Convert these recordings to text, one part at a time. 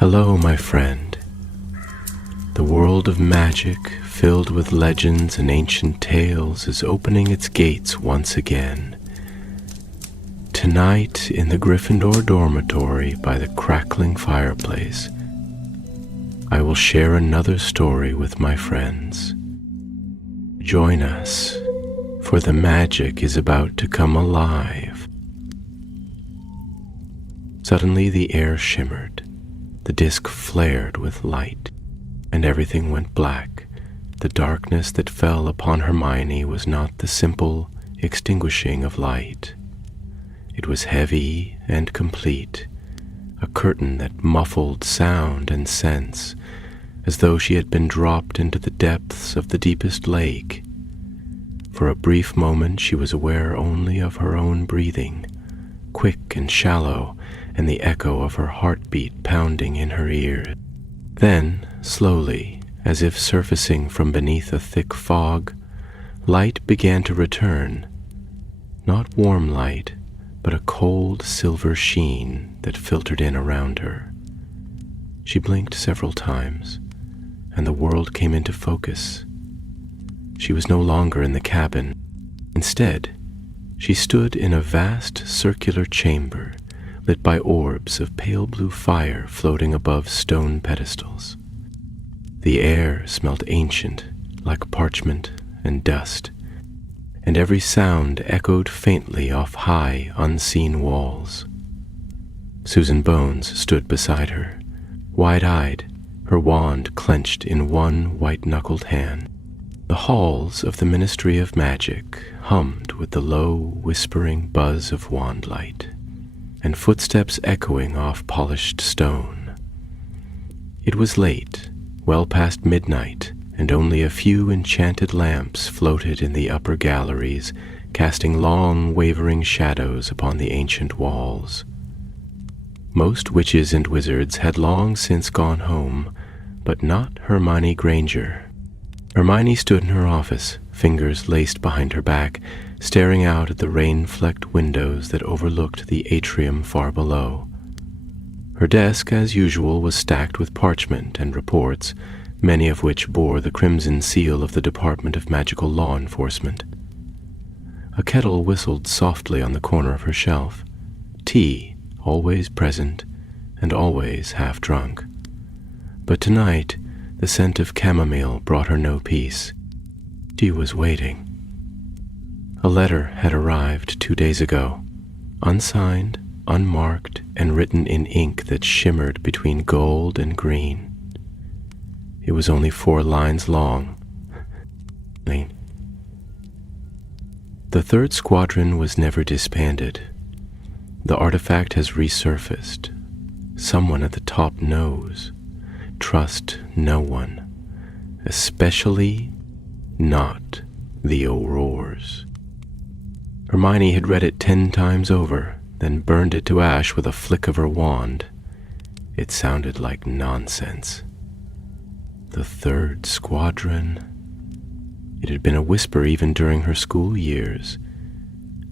Hello, my friend. The world of magic, filled with legends and ancient tales, is opening its gates once again. Tonight, in the Gryffindor dormitory by the crackling fireplace, I will share another story with my friends. Join us, for the magic is about to come alive. Suddenly the air shimmered, the disk flared with light, and everything went black. The darkness that fell upon Hermione was not the simple extinguishing of light. It was heavy and complete, a curtain that muffled sound and sense, as though she had been dropped into the depths of the deepest lake. For a brief moment she was aware only of her own breathing, quick and shallow, and the echo of her heartbeat pounding in her ears. Then, slowly, as if surfacing from beneath a thick fog, light began to return. Not warm light, but a cold silver sheen that filtered in around her. She blinked several times, and the world came into focus. She was no longer in the cabin. Instead, she stood in a vast circular chamber lit by orbs of pale blue fire floating above stone pedestals. The air smelled ancient, like parchment and dust, and every sound echoed faintly off high, unseen walls. Susan Bones stood beside her, wide-eyed, her wand clenched in one white-knuckled hand. The halls of the Ministry of Magic hummed with the low, whispering buzz of wand light, and footsteps echoing off polished stone. It was late, well past midnight, and only a few enchanted lamps floated in the upper galleries, casting long, wavering shadows upon the ancient walls. Most witches and wizards had long since gone home, but not Hermione Granger. Hermione stood in her office, fingers laced behind her back, staring out at the rain-flecked windows that overlooked the atrium far below. Her desk, as usual, was stacked with parchment and reports, many of which bore the crimson seal of the Department of Magical Law Enforcement. A kettle whistled softly on the corner of her shelf. Tea, always present and always half drunk. But tonight, the scent of chamomile brought her no peace. She was waiting. A letter had arrived 2 days ago, unsigned, unmarked, and written in ink that shimmered between gold and green. It was only 4 lines long. The 3rd Squadron was never disbanded. The artifact has resurfaced. Someone at the top knows. Trust no one, especially not the Aurors. Hermione had read it 10 times over, then burned it to ash with a flick of her wand. It sounded like nonsense. The 3rd Squadron. It had been a whisper even during her school years,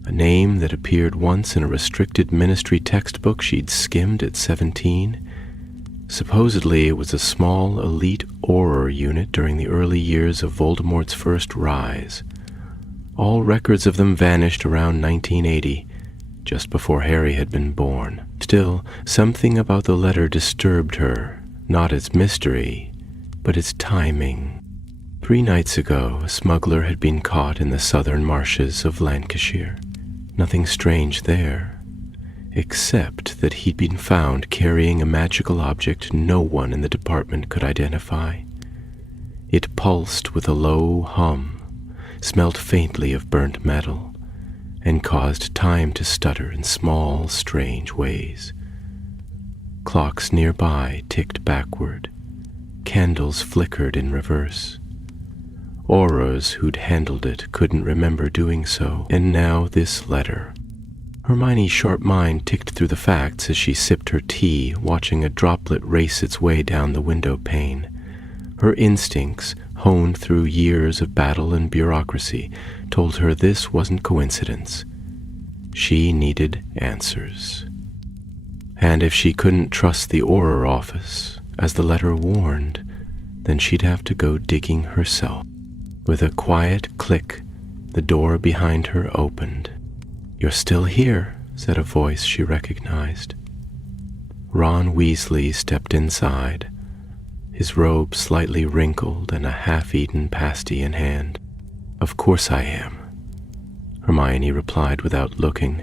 a name that appeared once in a restricted ministry textbook she'd skimmed at 17. Supposedly, it was a small, elite Auror unit during the early years of Voldemort's first rise. All records of them vanished around 1980, just before Harry had been born. Still, something about the letter disturbed her, not its mystery, but its timing. 3 nights ago, a smuggler had been caught in the southern marshes of Lancashire. Nothing strange there, except that he'd been found carrying a magical object no one in the department could identify. It pulsed with a low hum, smelled faintly of burnt metal, and caused time to stutter in small, strange ways. Clocks nearby ticked backward. Candles flickered in reverse. Aurors who'd handled it couldn't remember doing so, and now this letter. Hermione's sharp mind ticked through the facts as she sipped her tea, watching a droplet race its way down the window pane. Her instincts, honed through years of battle and bureaucracy, told her this wasn't coincidence. She needed answers. And if she couldn't trust the Auror office, as the letter warned, then she'd have to go digging herself. With a quiet click, the door behind her opened. "You're still here," said a voice she recognized. Ron Weasley stepped inside, his robe slightly wrinkled and a half-eaten pasty in hand. "Of course I am," Hermione replied without looking.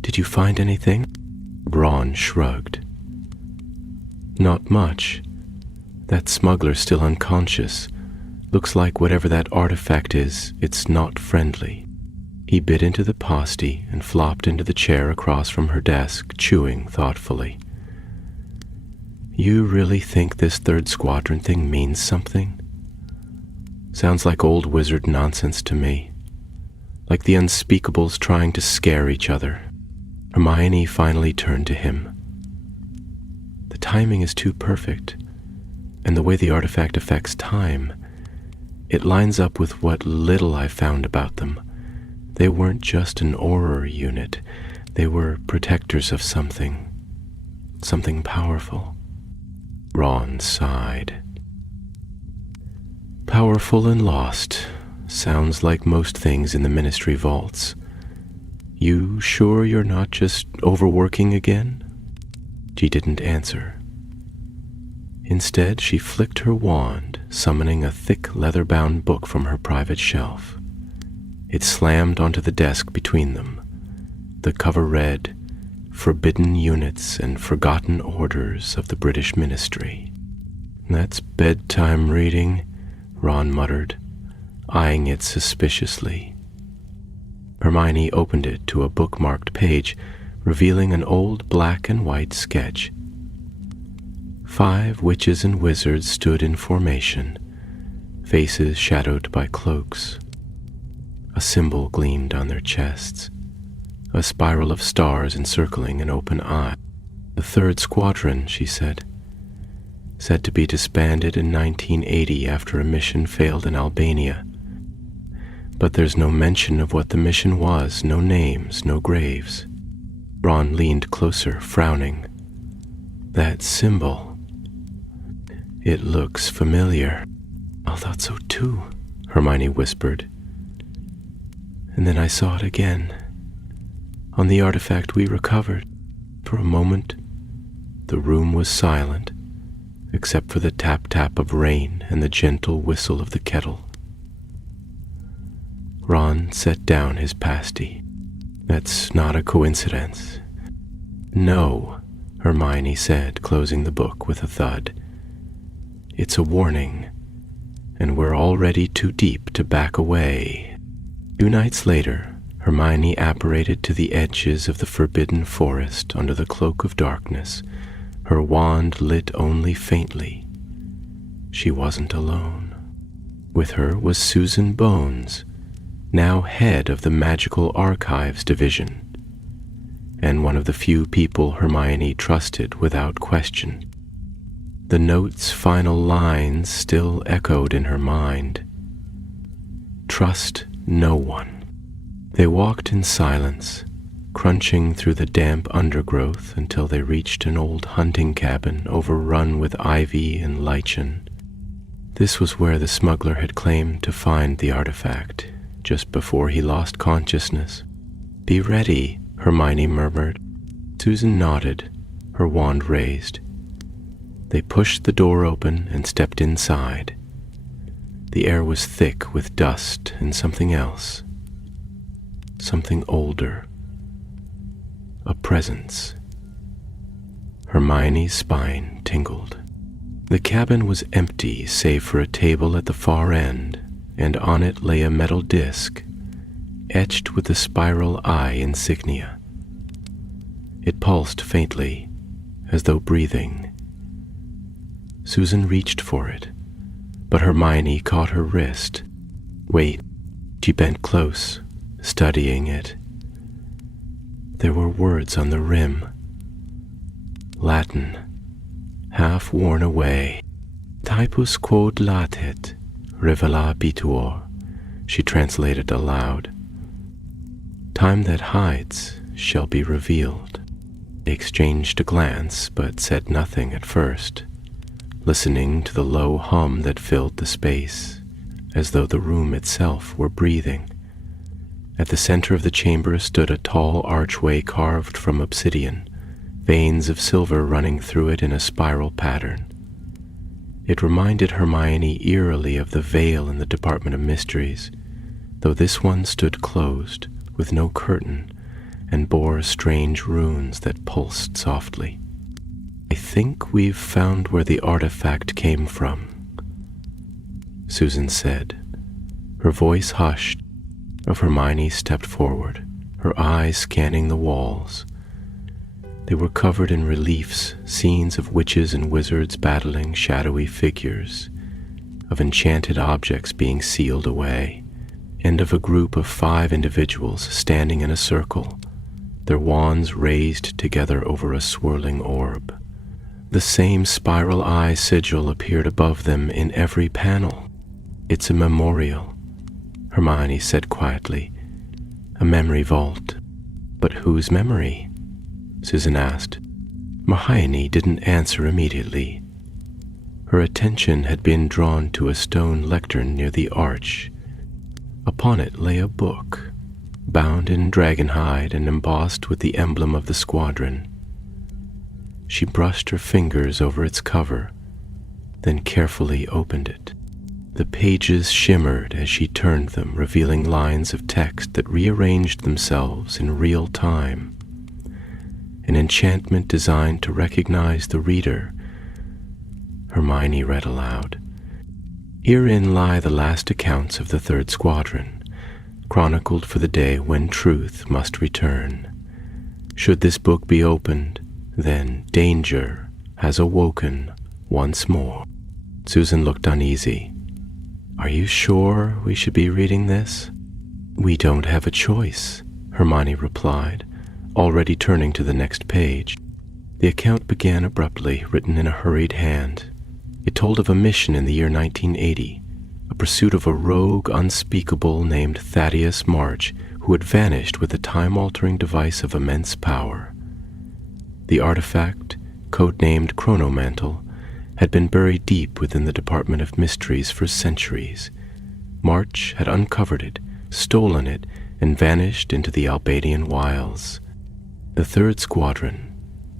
"Did you find anything?" Ron shrugged. "Not much. That smuggler's still unconscious. Looks like whatever that artifact is, it's not friendly." He bit into the pasty and flopped into the chair across from her desk, chewing thoughtfully. "You really think this third squadron thing means something? Sounds like old wizard nonsense to me. Like the unspeakables trying to scare each other." Hermione finally turned to him. "The timing is too perfect, and the way the artifact affects time, it lines up with what little I found about them. They weren't just an Auror unit. They were protectors of something powerful." Ron sighed. "Powerful and lost. Sounds like most things in the Ministry vaults. You sure you're not just overworking again?" She didn't answer. Instead, she flicked her wand, summoning a thick leather-bound book from her private shelf. It slammed onto the desk between them. The cover read, "Forbidden Units and Forgotten Orders of the British Ministry." "That's bedtime reading," Ron muttered, eyeing it suspiciously. Hermione opened it to a bookmarked page, revealing an old black and white sketch. 5 witches and wizards stood in formation, faces shadowed by cloaks. A symbol gleamed on their chests, a spiral of stars encircling an open eye. "The third squadron," she said to be disbanded in 1980 after a mission failed in Albania. But there's no mention of what the mission was, no names, no graves. Ron leaned closer, frowning. "That symbol, it looks familiar." "I thought so too," Hermione whispered. "And then I saw it again, on the artifact we recovered." For a moment, the room was silent, except for the tap-tap of rain and the gentle whistle of the kettle. Ron set down his pasty. "That's not a coincidence." "No," Hermione said, closing the book with a thud. "It's a warning, and we're already too deep to back away." 2 nights later, Hermione apparated to the edges of the forbidden forest under the cloak of darkness, her wand lit only faintly. She wasn't alone. With her was Susan Bones, now head of the Magical Archives Division, and one of the few people Hermione trusted without question. The note's final lines still echoed in her mind. "Trust no one." They walked in silence, crunching through the damp undergrowth until they reached an old hunting cabin overrun with ivy and lichen. This was where the smuggler had claimed to find the artifact, just before he lost consciousness. "Be ready," Hermione murmured. Susan nodded, her wand raised. They pushed the door open and stepped inside. The air was thick with dust and something else. Something older. A presence. Hermione's spine tingled. The cabin was empty save for a table at the far end, and on it lay a metal disc, etched with the spiral eye insignia. It pulsed faintly, as though breathing. Susan reached for it, but Hermione caught her wrist. "Wait." She bent close, studying it. There were words on the rim. Latin, half worn away. "Typus quod latet, revelabitur," she translated aloud. "Time that hides shall be revealed." They exchanged a glance, but said nothing at first, listening to the low hum that filled the space, as though the room itself were breathing. At the center of the chamber stood a tall archway carved from obsidian, veins of silver running through it in a spiral pattern. It reminded Hermione eerily of the veil in the Department of Mysteries, though this one stood closed, with no curtain, and bore strange runes that pulsed softly. "I think we've found where the artifact came from," Susan said. Her voice hushed as Hermione stepped forward, her eyes scanning the walls. They were covered in reliefs, scenes of witches and wizards battling shadowy figures, of enchanted objects being sealed away, and of a group of 5 individuals standing in a circle, their wands raised together over a swirling orb. The same spiral eye sigil appeared above them in every panel. "It's a memorial," Hermione said quietly. "A memory vault." "But whose memory?" Susan asked. Hermione didn't answer immediately. Her attention had been drawn to a stone lectern near the arch. Upon it lay a book, bound in dragonhide and embossed with the emblem of the Squadron. She brushed her fingers over its cover, then carefully opened it. The pages shimmered as she turned them, revealing lines of text that rearranged themselves in real time. An enchantment designed to recognize the reader. Hermione read aloud. "Herein lie the last accounts of the 3rd Squadron, chronicled for the day when truth must return. Should this book be opened, then danger has awoken once more." Susan looked uneasy. "Are you sure we should be reading this?" "We don't have a choice," Hermione replied, already turning to the next page. The account began abruptly, written in a hurried hand. It told of a mission in the year 1980, a pursuit of a rogue unspeakable named Thaddeus March, who had vanished with a time-altering device of immense power. The artifact, codenamed Chronomantle, had been buried deep within the Department of Mysteries for centuries. March had uncovered it, stolen it, and vanished into the Albanian wilds. The 3rd Squadron,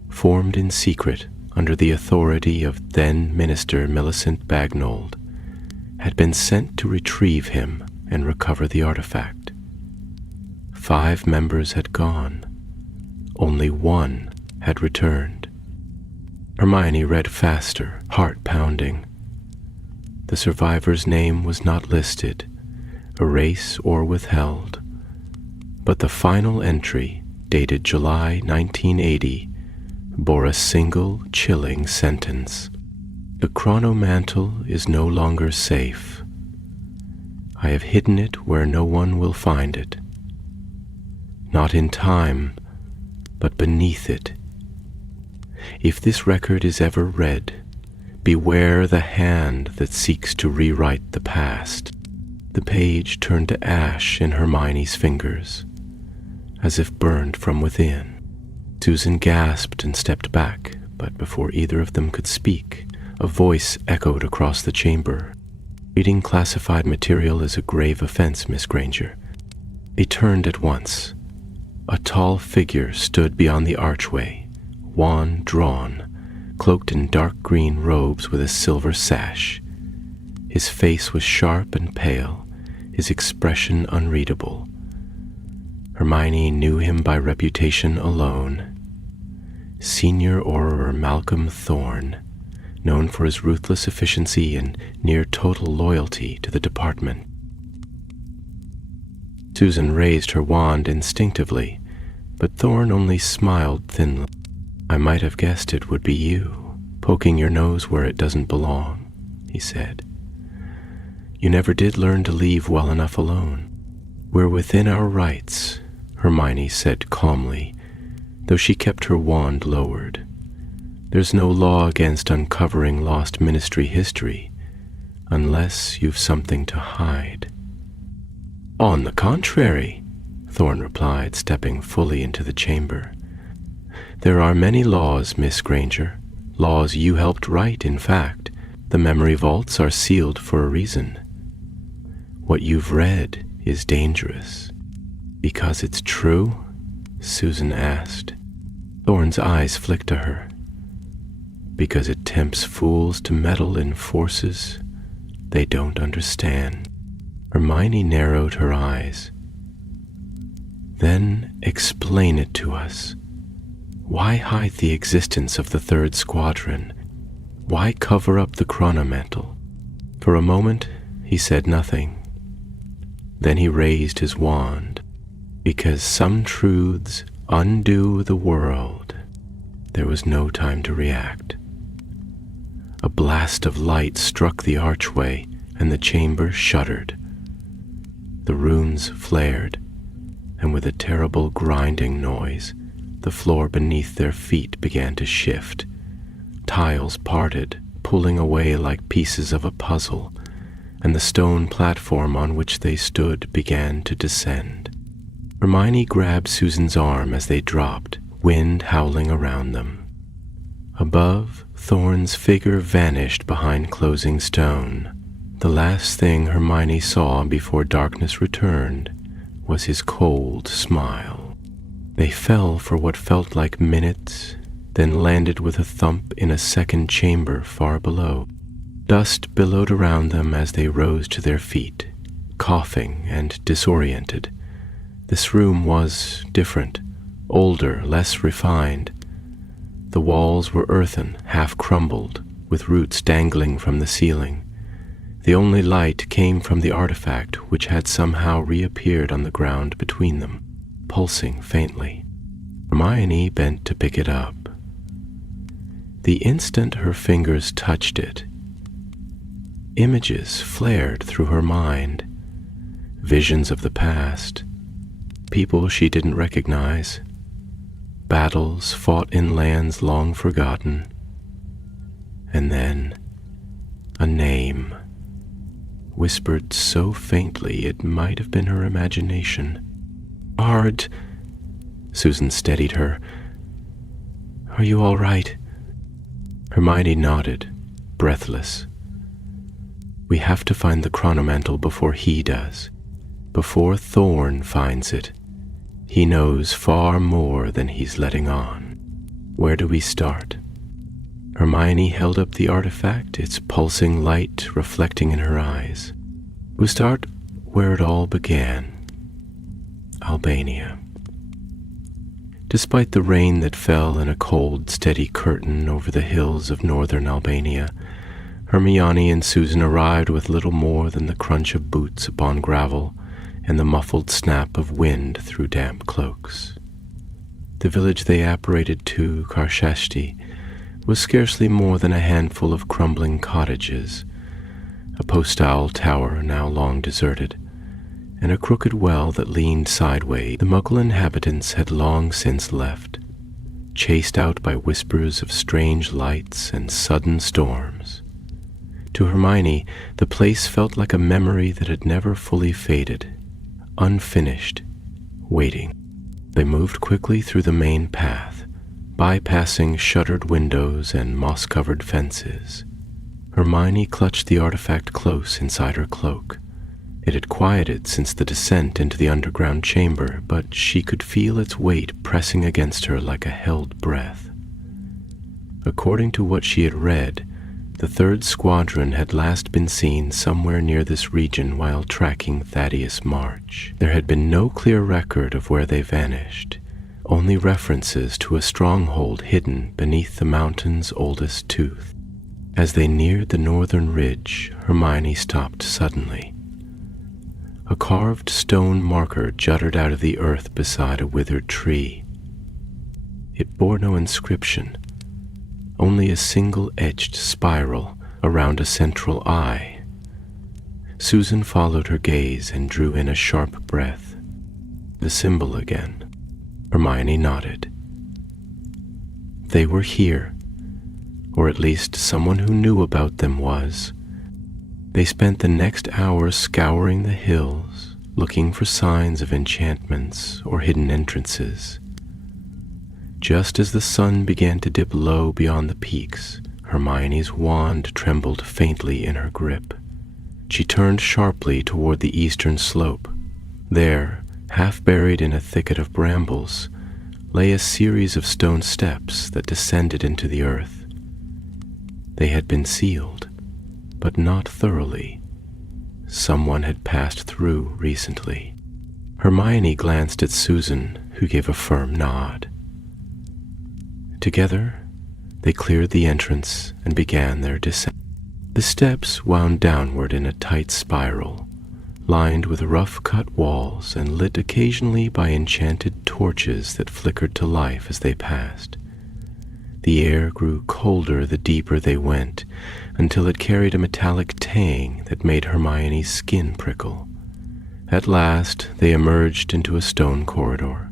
formed in secret under the authority of then-Minister Millicent Bagnold, had been sent to retrieve him and recover the artifact. 5 members had gone. Only 1 had returned. Hermione read faster, heart pounding. The survivor's name was not listed, erased or withheld, but the final entry, dated July 1980, bore a single chilling sentence. "The Chronomantle is no longer safe. I have hidden it where no one will find it. Not in time, but beneath it. If this record is ever read, beware the hand that seeks to rewrite the past." The page turned to ash in Hermione's fingers, as if burned from within. Susan gasped and stepped back, but before either of them could speak, a voice echoed across the chamber. "Reading classified material is a grave offense, Miss Granger." They turned at once. A tall figure stood beyond the archway, wand drawn, cloaked in dark green robes with a silver sash. His face was sharp and pale, his expression unreadable. Hermione knew him by reputation alone. Senior Auror Malcolm Thorne, known for his ruthless efficiency and near-total loyalty to the department. Susan raised her wand instinctively, but Thorne only smiled thinly. "I might have guessed it would be you, poking your nose where it doesn't belong," he said. "You never did learn to leave well enough alone." "We're within our rights," Hermione said calmly, though she kept her wand lowered. "There's no law against uncovering lost ministry history, unless you've something to hide." "On the contrary," Thorne replied, stepping fully into the chamber. There are many laws, Miss Granger. Laws you helped write, in fact. The memory vaults are sealed for a reason. What you've read is dangerous. Because it's true? Susan asked. Thorne's eyes flicked to her. Because it tempts fools to meddle in forces they don't understand. Hermione narrowed her eyes. Then explain it to us. Why hide the existence of the third squadron? Why cover up the chronomental? For a moment, he said nothing. Then he raised his wand. Because some truths undo the world. There was no time to react. A blast of light struck the archway, and the chamber shuddered. The runes flared, and with a terrible grinding noise, the floor beneath their feet began to shift. Tiles parted, pulling away like pieces of a puzzle, and the stone platform on which they stood began to descend. Hermione grabbed Susan's arm as they dropped, wind howling around them. Above, Thorne's figure vanished behind closing stone. The last thing Hermione saw before darkness returned was his cold smile. They fell for what felt like minutes, then landed with a thump in a second chamber far below. Dust billowed around them as they rose to their feet, coughing and disoriented. This room was different, older, less refined. The walls were earthen, half crumbled, with roots dangling from the ceiling. The only light came from the artifact, which had somehow reappeared on the ground between them, pulsing faintly. Hermione bent to pick it up. The instant her fingers touched it, images flared through her mind, visions of the past, people she didn't recognize, battles fought in lands long forgotten, and then a name, whispered so faintly it might have been her imagination. Ard, Susan steadied her. Are you all right? Hermione nodded, breathless. We have to find the chronomental before he does, before Thorne finds it. He knows far more than he's letting on. Where do we start? Hermione held up the artifact, its pulsing light reflecting in her eyes. We start where it all began. Albania. Despite the rain that fell in a cold, steady curtain over the hills of northern Albania, Hermione and Susan arrived with little more than the crunch of boots upon gravel and the muffled snap of wind through damp cloaks. The village they apparated to, Karshashti, was scarcely more than a handful of crumbling cottages, a postile tower now long deserted, and a crooked well that leaned sideways. The Muggle inhabitants had long since left, chased out by whispers of strange lights and sudden storms. To Hermione, the place felt like a memory that had never fully faded, unfinished, waiting. They moved quickly through the main path, bypassing shuttered windows and moss-covered fences. Hermione clutched the artifact close inside her cloak. It had quieted since the descent into the underground chamber, but she could feel its weight pressing against her like a held breath. According to what she had read, the third squadron had last been seen somewhere near this region while tracking Thaddeus March. There had been no clear record of where they vanished, only references to a stronghold hidden beneath the mountain's oldest tooth. As they neared the northern ridge, Hermione stopped suddenly. A carved stone marker jutted out of the earth beside a withered tree. It bore no inscription, only a single-edged spiral around a central eye. Susan followed her gaze and drew in a sharp breath. The symbol again. Hermione nodded. They were here, or at least someone who knew about them was. They spent the next hour scouring the hills, looking for signs of enchantments or hidden entrances. Just as the sun began to dip low beyond the peaks, Hermione's wand trembled faintly in her grip. She turned sharply toward the eastern slope. There, half buried in a thicket of brambles, lay a series of stone steps that descended into the earth. They had been sealed, but not thoroughly. Someone had passed through recently. Hermione glanced at Susan, who gave a firm nod. Together, they cleared the entrance and began their descent. The steps wound downward in a tight spiral, lined with rough-cut walls and lit occasionally by enchanted torches that flickered to life as they passed. The air grew colder the deeper they went, until it carried a metallic tang that made Hermione's skin prickle. At last they emerged into a stone corridor,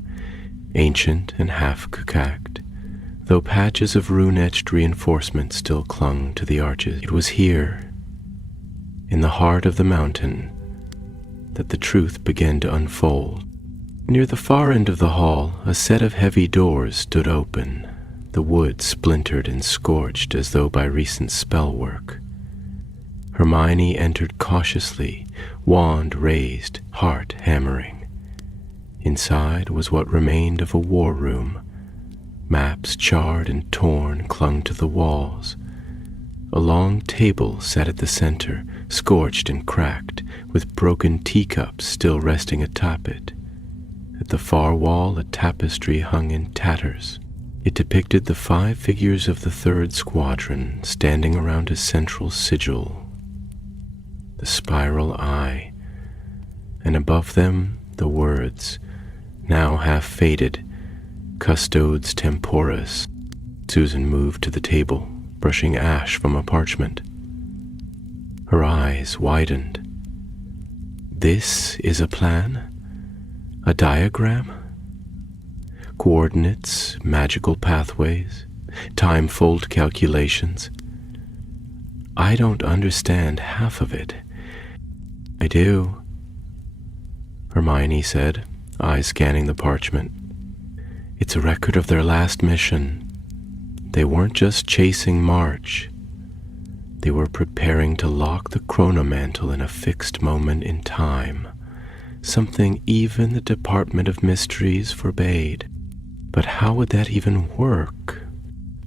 ancient and half-cucacked, though patches of rune-etched reinforcement still clung to the arches. It was here, in the heart of the mountain, that the truth began to unfold. Near the far end of the hall, a set of heavy doors stood open, the wood splintered and scorched as though by recent spell work. Hermione entered cautiously, wand raised, heart hammering. Inside was what remained of a war room. Maps charred and torn clung to the walls. A long table sat at the center, scorched and cracked, with broken teacups still resting atop it. At the far wall, a tapestry hung in tatters. It depicted the 5 figures of the 3rd Squadron standing around a central sigil, the spiral eye, and above them the words, now half faded, Custodes Temporis. Susan moved to the table, brushing ash from a parchment. Her eyes widened. This is a plan? A diagram? Coordinates, magical pathways, time-fold calculations. I don't understand half of it. I do, Hermione said, eyes scanning the parchment. It's a record of their last mission. They weren't just chasing March. They were preparing to lock the chronomantle in a fixed moment in time, something even the Department of Mysteries forbade. But how would that even work?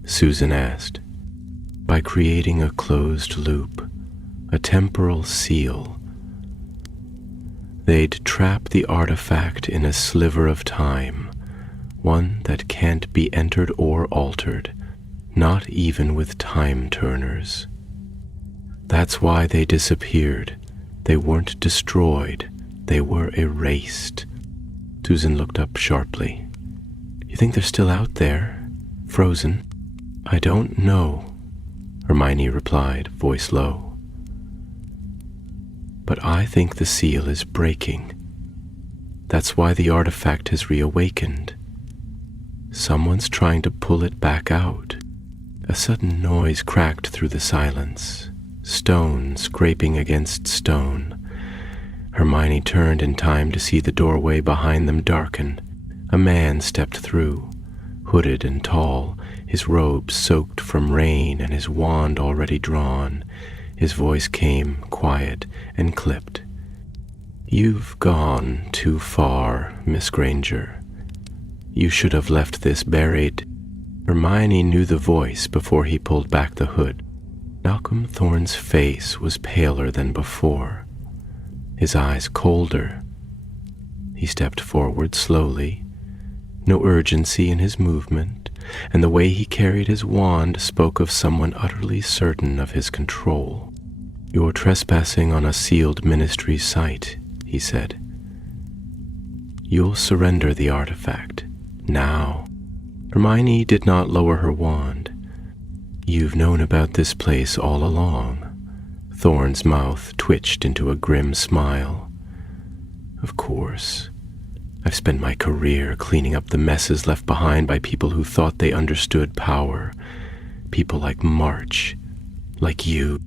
Susan asked. By creating a closed loop, a temporal seal. They'd trap the artifact in a sliver of time, one that can't be entered or altered, not even with time turners. That's why they disappeared. They weren't destroyed, they were erased. Susan looked up sharply. You think they're still out there, frozen? I don't know, Hermione replied, voice low. But I think the seal is breaking. That's why the artifact has reawakened. Someone's trying to pull it back out. A sudden noise cracked through the silence, stone scraping against stone. Hermione turned in time to see the doorway behind them darken. A man stepped through, hooded and tall, his robe soaked from rain and his wand already drawn. His voice came quiet and clipped. You've gone too far, Miss Granger. You should have left this buried. Hermione knew the voice before he pulled back the hood. Malcolm Thorne's face was paler than before, his eyes colder. He stepped forward slowly, no urgency in his movement, and the way he carried his wand spoke of someone utterly certain of his control. You're trespassing on a sealed ministry site, he said. You'll surrender the artifact, now. Hermione did not lower her wand. You've known about this place all along. Thorne's mouth twitched into a grim smile. Of course. I've spent my career cleaning up the messes left behind by people who thought they understood power. People like March, like you.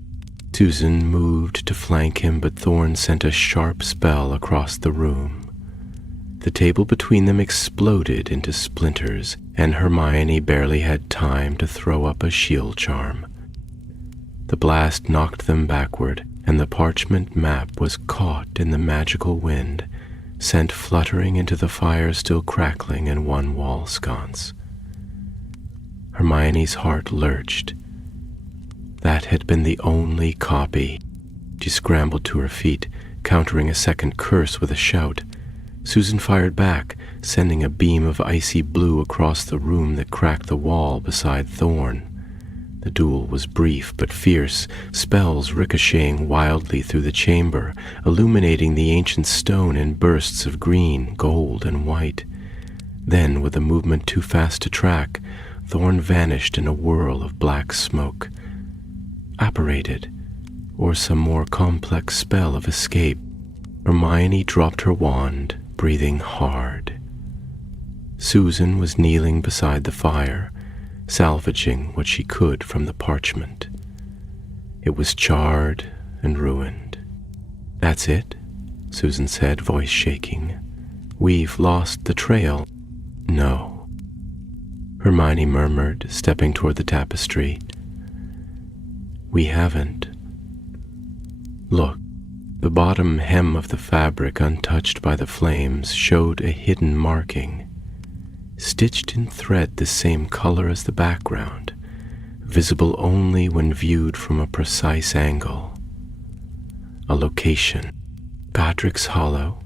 Susan moved to flank him, but Thorne sent a sharp spell across the room. The table between them exploded into splinters, and Hermione barely had time to throw up a shield charm. The blast knocked them backward, and the parchment map was caught in the magical wind, sent fluttering into the fire still crackling in one wall sconce. Hermione's heart lurched. That had been the only copy. She scrambled to her feet, countering a second curse with a shout. Susan fired back, sending a beam of icy blue across the room that cracked the wall beside Thorn. The duel was brief but fierce, spells ricocheting wildly through the chamber, illuminating the ancient stone in bursts of green, gold, and white. Then, with a movement too fast to track, Thorn vanished in a whirl of black smoke. Apparated, or some more complex spell of escape, Hermione dropped her wand, breathing hard. Susan was kneeling beside the fire, salvaging what she could from the parchment. It was charred and ruined. "That's it," Susan said, voice shaking. "We've lost the trail." "No," Hermione murmured, stepping toward the tapestry. "We haven't. Look." The bottom hem of the fabric, untouched by the flames, showed a hidden marking, stitched in thread the same color as the background, visible only when viewed from a precise angle. A location. "Godric's Hollow,"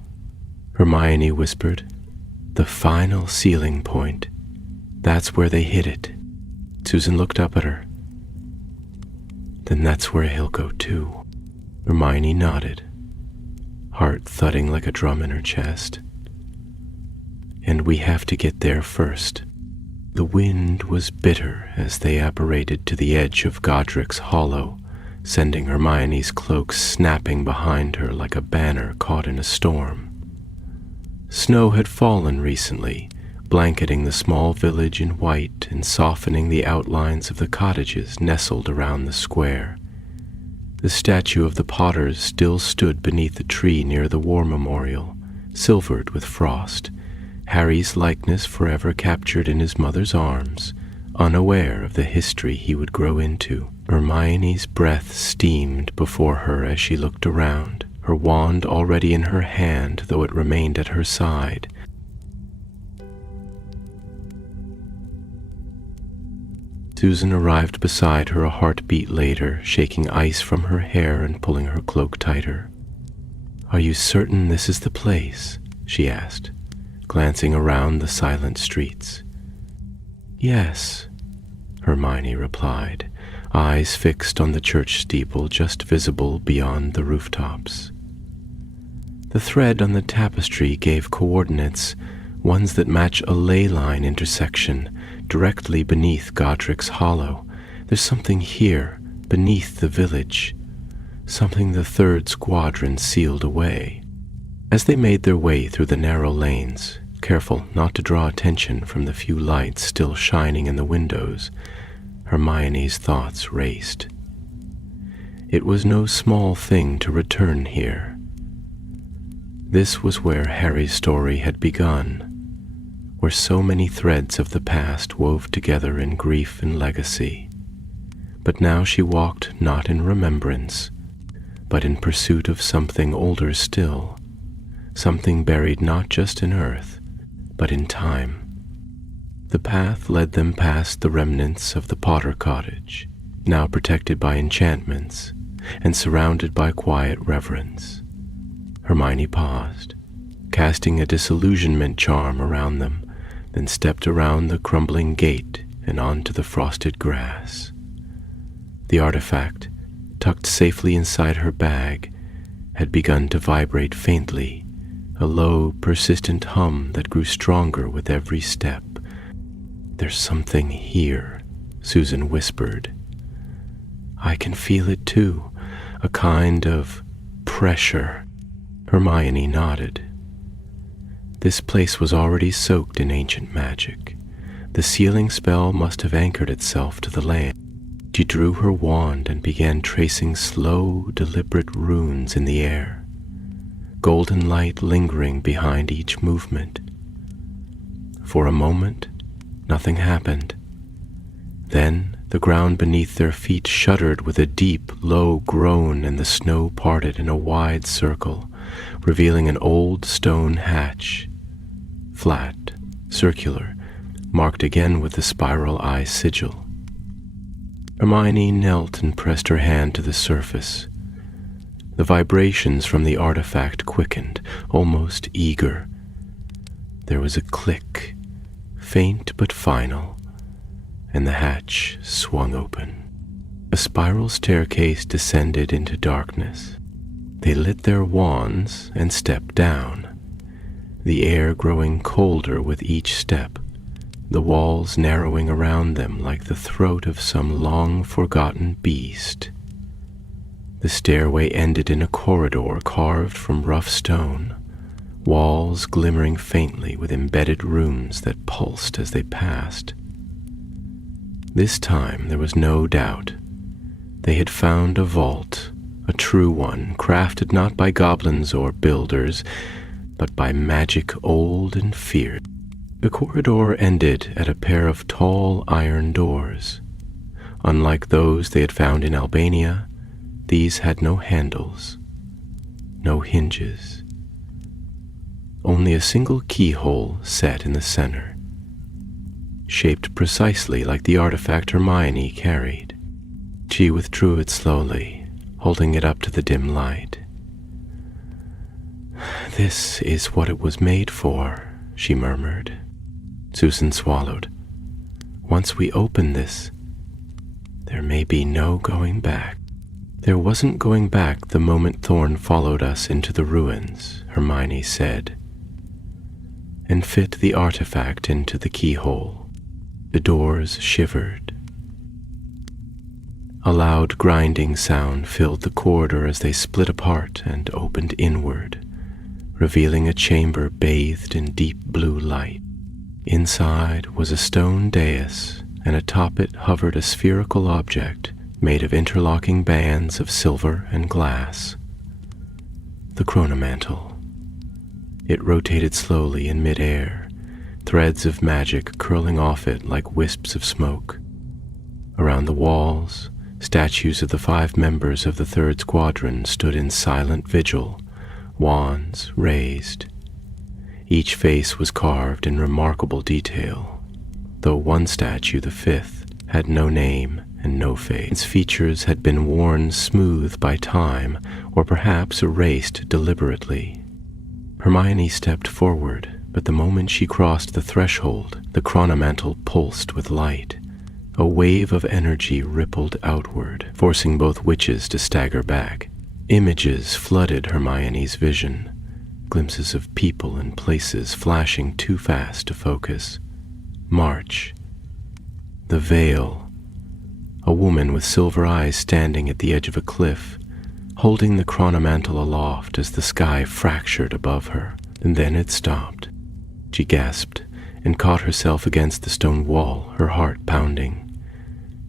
Hermione whispered. "The final sealing point. That's where they hid it." Susan looked up at her. "Then that's where he'll go too." Hermione nodded, heart thudding like a drum in her chest. "And we have to get there first." The wind was bitter as they apparated to the edge of Godric's Hollow, sending Hermione's cloak snapping behind her like a banner caught in a storm. Snow had fallen recently, blanketing the small village in white and softening the outlines of the cottages nestled around the square. The statue of the Potters still stood beneath the tree near the war memorial, silvered with frost, Harry's likeness forever captured in his mother's arms, unaware of the history he would grow into. Hermione's breath steamed before her as she looked around, her wand already in her hand though it remained at her side. Susan arrived beside her a heartbeat later, shaking ice from her hair and pulling her cloak tighter. "Are you certain this is the place?" she asked, glancing around the silent streets. "Yes," Hermione replied, eyes fixed on the church steeple just visible beyond the rooftops. The thread on the tapestry gave coordinates, ones that match a ley line intersection, directly beneath Godric's Hollow. "There's something here, beneath the village, something the third squadron sealed away." As they made their way through the narrow lanes, careful not to draw attention from the few lights still shining in the windows, Hermione's thoughts raced. It was no small thing to return here. This was where Harry's story had begun, where so many threads of the past wove together in grief and legacy. But now she walked not in remembrance, but in pursuit of something older still, something buried not just in earth, but in time. The path led them past the remnants of the Potter cottage, now protected by enchantments and surrounded by quiet reverence. Hermione paused, casting a disillusionment charm around them, then stepped around the crumbling gate and onto the frosted grass. The artifact, tucked safely inside her bag, had begun to vibrate faintly, a low, persistent hum that grew stronger with every step. "There's something here," Susan whispered. "I can feel it too, a kind of pressure." Hermione nodded. This place was already soaked in ancient magic. The sealing spell must have anchored itself to the land. She drew her wand and began tracing slow, deliberate runes in the air. golden light lingering behind each movement. For a moment, nothing happened. Then the ground beneath their feet shuddered with a deep, low groan, and the snow parted in a wide circle, revealing an old stone hatch, flat, circular, marked again with the spiral eye sigil. Hermione knelt and pressed her hand to the surface. The vibrations from the artifact quickened, almost eager. There was a click, faint but final, and the hatch swung open. A spiral staircase descended into darkness. They lit their wands and stepped down, the air growing colder with each step, the walls narrowing around them like the throat of some long-forgotten beast. The stairway ended in a corridor carved from rough stone, walls glimmering faintly with embedded runes that pulsed as they passed. This time there was no doubt. They had found a vault, a true one, crafted not by goblins or builders, but by magic old and fierce. The corridor ended at a pair of tall iron doors. Unlike those they had found in Albania, these had no handles, no hinges, only a single keyhole set in the center, shaped precisely like the artifact Hermione carried. She withdrew it slowly, holding it up to the dim light. "This is what it was made for," she murmured. Susan swallowed. "Once we open this, there may be no going back." "There wasn't going back the moment Thorn followed us into the ruins," Hermione said, and fit the artifact into the keyhole. The doors shivered. A loud grinding sound filled the corridor as they split apart and opened inward, revealing a chamber bathed in deep blue light. Inside was a stone dais, and atop it hovered a spherical object made of interlocking bands of silver and glass. The chronomantle. It rotated slowly in mid-air, threads of magic curling off it like wisps of smoke. Around the walls, statues of the 5 members of the 3rd Squadron stood in silent vigil, wands raised. Each face was carved in remarkable detail, though one statue, the 5th, had no name and no face. Its features had been worn smooth by time, or perhaps erased deliberately. Hermione stepped forward, but the moment she crossed the threshold, the chronomantle pulsed with light. A wave of energy rippled outward, forcing both witches to stagger back. Images flooded Hermione's vision, glimpses of people and places flashing too fast to focus. March. The Veil. A woman with silver eyes standing at the edge of a cliff, holding the chronomantle aloft as the sky fractured above her, and then it stopped. She gasped and caught herself against the stone wall, her heart pounding.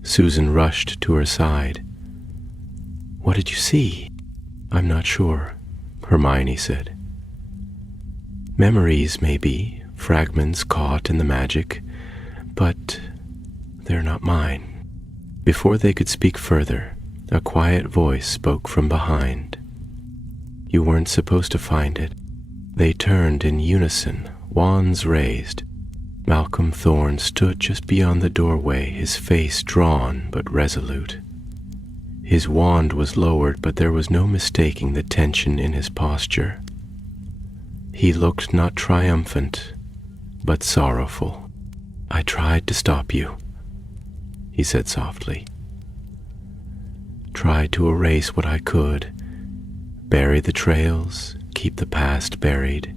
Susan rushed to her side. "What did you see?" "I'm not sure," Hermione said. "Memories, maybe, fragments caught in the magic, but they're not mine." Before they could speak further, a quiet voice spoke from behind. "You weren't supposed to find it." They turned in unison, wands raised. Malcolm Thorne stood just beyond the doorway, his face drawn but resolute. His wand was lowered, but there was no mistaking the tension in his posture. He looked not triumphant, but sorrowful. "I tried to stop you," he said softly. "Tried to erase what I could, bury the trails, keep the past buried.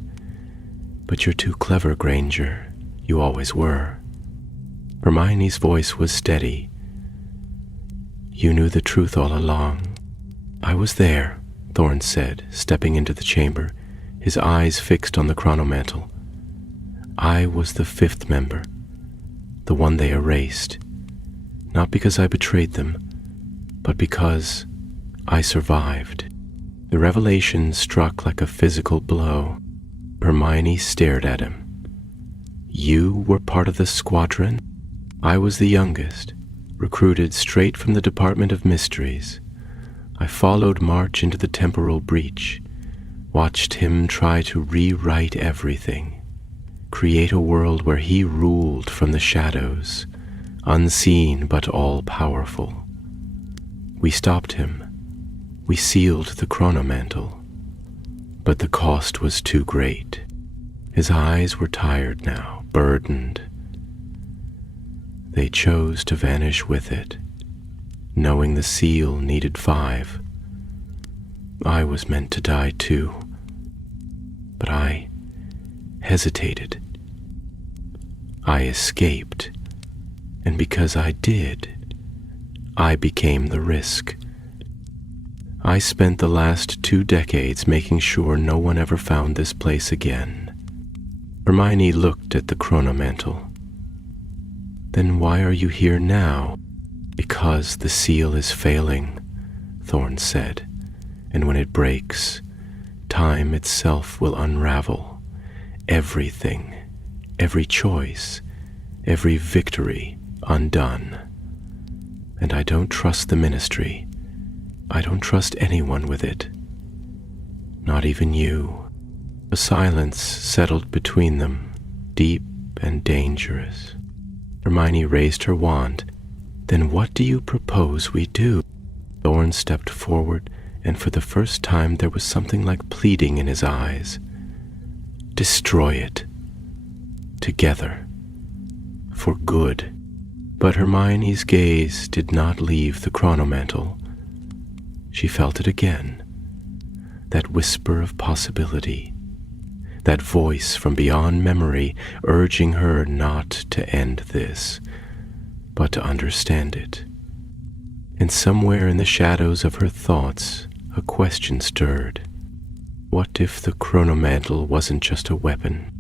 But you're too clever, Granger. You always were." Hermione's voice was steady. "You knew the truth all along." "I was there," Thorne said, stepping into the chamber, his eyes fixed on the chronomantle. "I was the 5th member, the one they erased. Not because I betrayed them, but because I survived." The revelation struck like a physical blow. Hermione stared at him. You were part of the Squadron? I was the youngest, recruited straight from the Department of Mysteries. I followed March into the temporal breach, watched him try to rewrite everything, create a world where he ruled from the shadows, unseen but all-powerful. We stopped him. We sealed the chronomantle. But the cost was too great. His eyes were tired now, burdened. They chose to vanish with it, knowing the seal needed 5. I was meant to die too, but I hesitated. I escaped, and because I did, I became the risk. I spent the last 2 decades making sure no one ever found this place again. Hermione looked at the chronomantle. Then why are you here now? Because the seal is failing, Thorn said, and when it breaks, time itself will unravel. Everything, every choice, every victory undone. And I don't trust the Ministry. I don't trust anyone with it. Not even you. A silence settled between them, deep and dangerous. Hermione raised her wand. Then what do you propose we do? Thorn stepped forward, and for the first time there was something like pleading in his eyes. Destroy it. Together. For good. But Hermione's gaze did not leave the chronomantle. She felt it again. That whisper of possibility. That voice from beyond memory urging her not to end this, but to understand it. And somewhere in the shadows of her thoughts, a question stirred. What if the chronomantle wasn't just a weapon?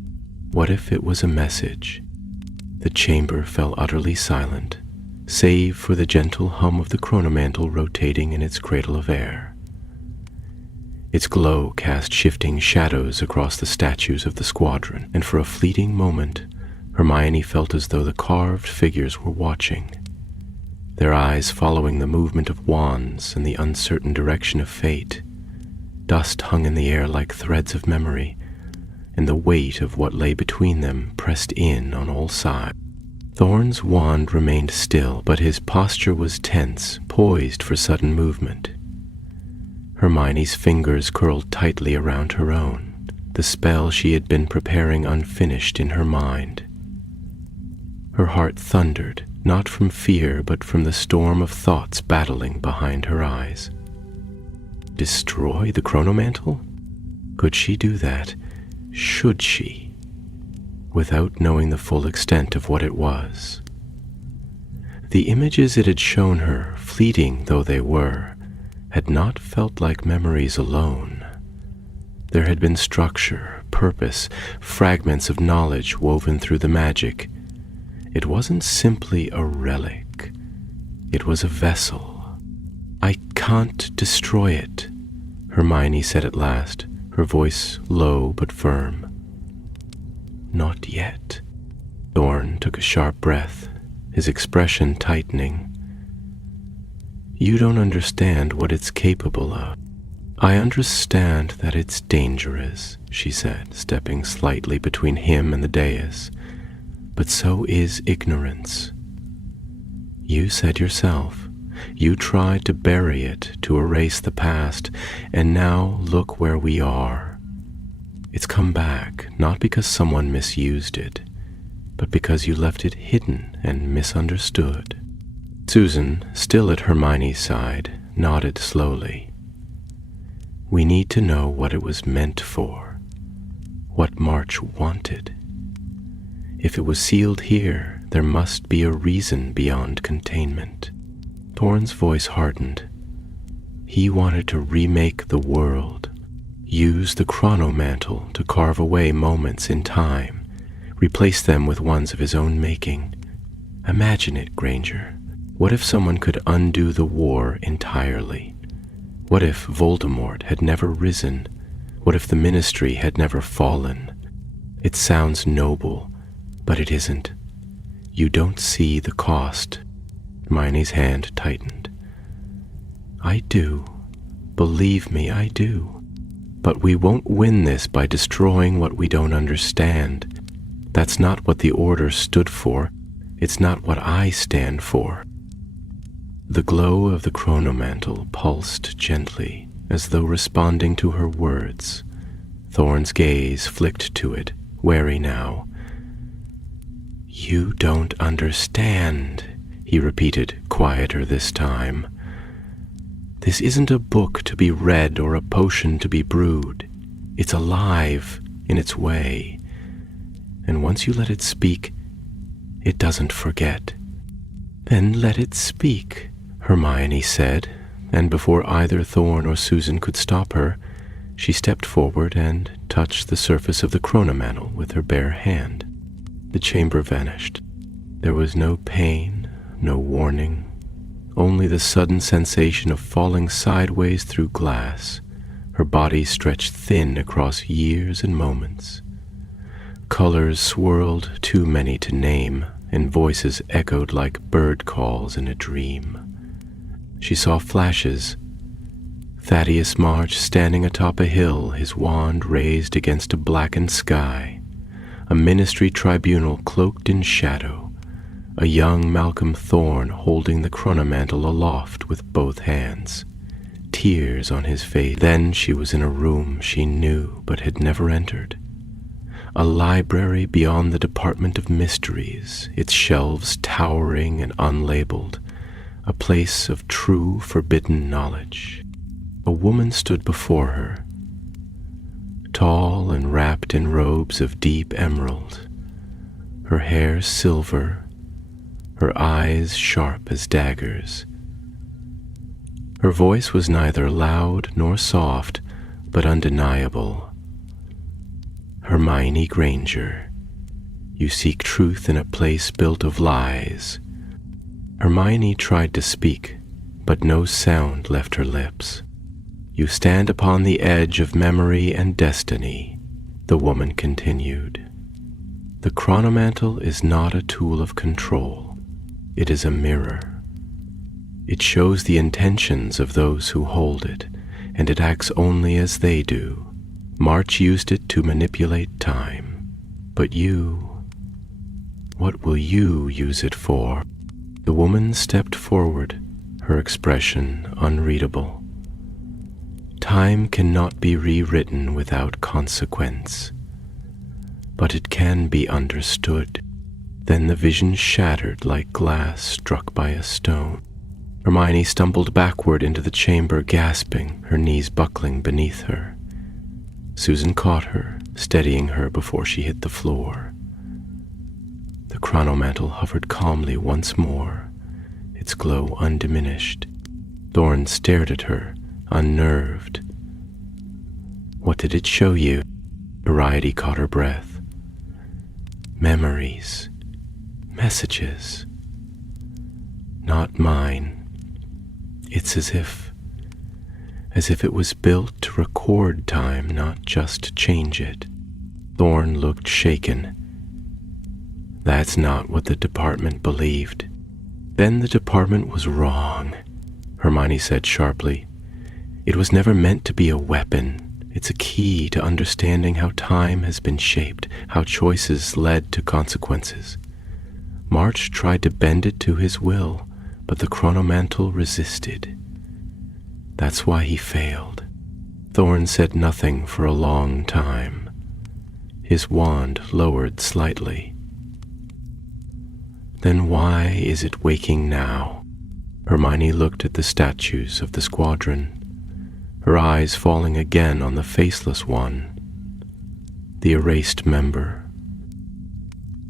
What if it was a message? The chamber fell utterly silent, save for the gentle hum of the chronomantle rotating in its cradle of air. Its glow cast shifting shadows across the statues of the Squadron, and for a fleeting moment, Hermione felt as though the carved figures were watching, their eyes following the movement of wands and the uncertain direction of fate. Dust hung in the air like threads of memory, and the weight of what lay between them pressed in on all sides. Thorn's wand remained still, but his posture was tense, poised for sudden movement. Hermione's fingers curled tightly around her own, the spell she had been preparing unfinished in her mind. Her heart thundered, not from fear, but from the storm of thoughts battling behind her eyes. Destroy the chronomantle? Could she do that? Should she? Without knowing the full extent of what it was. The images it had shown her, fleeting though they were, had not felt like memories alone. There had been structure, purpose, fragments of knowledge woven through the magic. It wasn't simply a relic. It was a vessel. I can't destroy it, Hermione said at last, her voice low but firm. Not yet. Thorn took a sharp breath, his expression tightening. You don't understand what it's capable of. I understand that it's dangerous, she said, stepping slightly between him and the dais. But so is ignorance. You said yourself, you tried to bury it, to erase the past, and now look where we are. It's come back, not because someone misused it, but because you left it hidden and misunderstood. Susan, still at Hermione's side, nodded slowly. We need to know what it was meant for, what March wanted. If it was sealed here, there must be a reason beyond containment. Thorn's voice hardened. He wanted to remake the world, use the chronomantle to carve away moments in time, replace them with ones of his own making. Imagine it, Granger. What if someone could undo the war entirely? What if Voldemort had never risen? What if the Ministry had never fallen? It sounds noble, but it isn't. You don't see the cost. Hermione's hand tightened. I do. Believe me, I do. But we won't win this by destroying what we don't understand. That's not what the Order stood for. It's not what I stand for. The glow of the chronomantle pulsed gently, as though responding to her words. Thorn's gaze flicked to it, wary now. You don't understand, he repeated, quieter this time. This isn't a book to be read or a potion to be brewed. It's alive in its way. And once you let it speak, it doesn't forget. Then let it speak, Hermione said, and before either Thorn or Susan could stop her, she stepped forward and touched the surface of the chronomantle with her bare hand. The chamber vanished. There was no pain, no warning, only the sudden sensation of falling sideways through glass, her body stretched thin across years and moments. Colors swirled, too many to name, and voices echoed like bird calls in a dream. She saw flashes. Thaddeus March standing atop a hill, his wand raised against a blackened sky. A Ministry tribunal cloaked in shadow. A young Malcolm Thorne holding the chronomantle aloft with both hands. Tears on his face. Then she was in a room she knew but had never entered. A library beyond the Department of Mysteries, its shelves towering and unlabeled. A place of true forbidden knowledge. A woman stood before her, tall and wrapped in robes of deep emerald, her hair silver, her eyes sharp as daggers. Her voice was neither loud nor soft, but undeniable. Hermione Granger, you seek truth in a place built of lies. Hermione tried to speak, but no sound left her lips. You stand upon the edge of memory and destiny, the woman continued. The chronomantle is not a tool of control. It is a mirror. It shows the intentions of those who hold it, and it acts only as they do. March used it to manipulate time. But you, what will you use it for? The woman stepped forward, her expression unreadable. Time cannot be rewritten without consequence, but it can be understood. Then the vision shattered like glass struck by a stone. Hermione stumbled backward into the chamber, gasping, her knees buckling beneath her. Susan caught her, steadying her before she hit the floor. The chronomantle hovered calmly once more, its glow undiminished. Thorn stared at her, unnerved. What did it show you? Variety caught her breath. Memories. Messages. Not mine. It's as if it was built to record time, not just to change it. Thorn looked shaken. That's not what the department believed. Then the department was wrong, Hermione said sharply. It was never meant to be a weapon. It's a key to understanding how time has been shaped, how choices led to consequences. March tried to bend it to his will, but the chronomantle resisted. That's why he failed. Thorn said nothing for a long time. His wand lowered slightly. Then why is it waking now? Hermione looked at the statues of the Squadron, her eyes falling again on the faceless one, the erased member.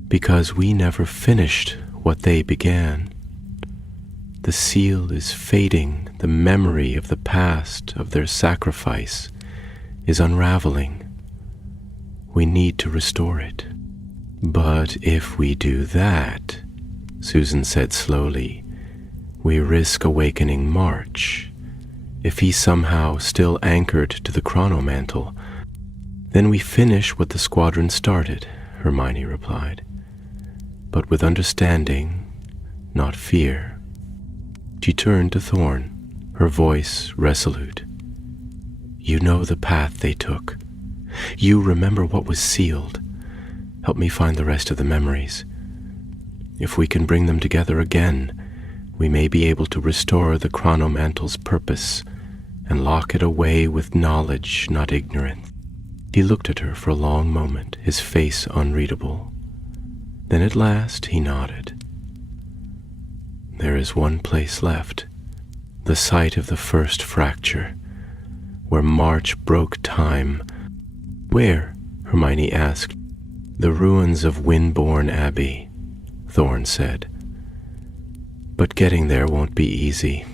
Because we never finished what they began. The seal is fading, the memory of the past, of their sacrifice, is unraveling. We need to restore it. But if we do that, Susan said slowly, we risk awakening March. If he's somehow still anchored to the chronomantle, then we finish what the Squadron started, Hermione replied. But with understanding, not fear. She turned to Thorn, her voice resolute. You know the path they took. You remember what was sealed. Help me find the rest of the memories. If we can bring them together again, we may be able to restore the chronomantle's purpose and lock it away with knowledge, not ignorance. He looked at her for a long moment, his face unreadable. Then at last he nodded. There is one place left, the site of the first fracture, where March broke time. Where? Hermione asked. The ruins of Windborne Abbey, Thorn said. But getting there won't be easy.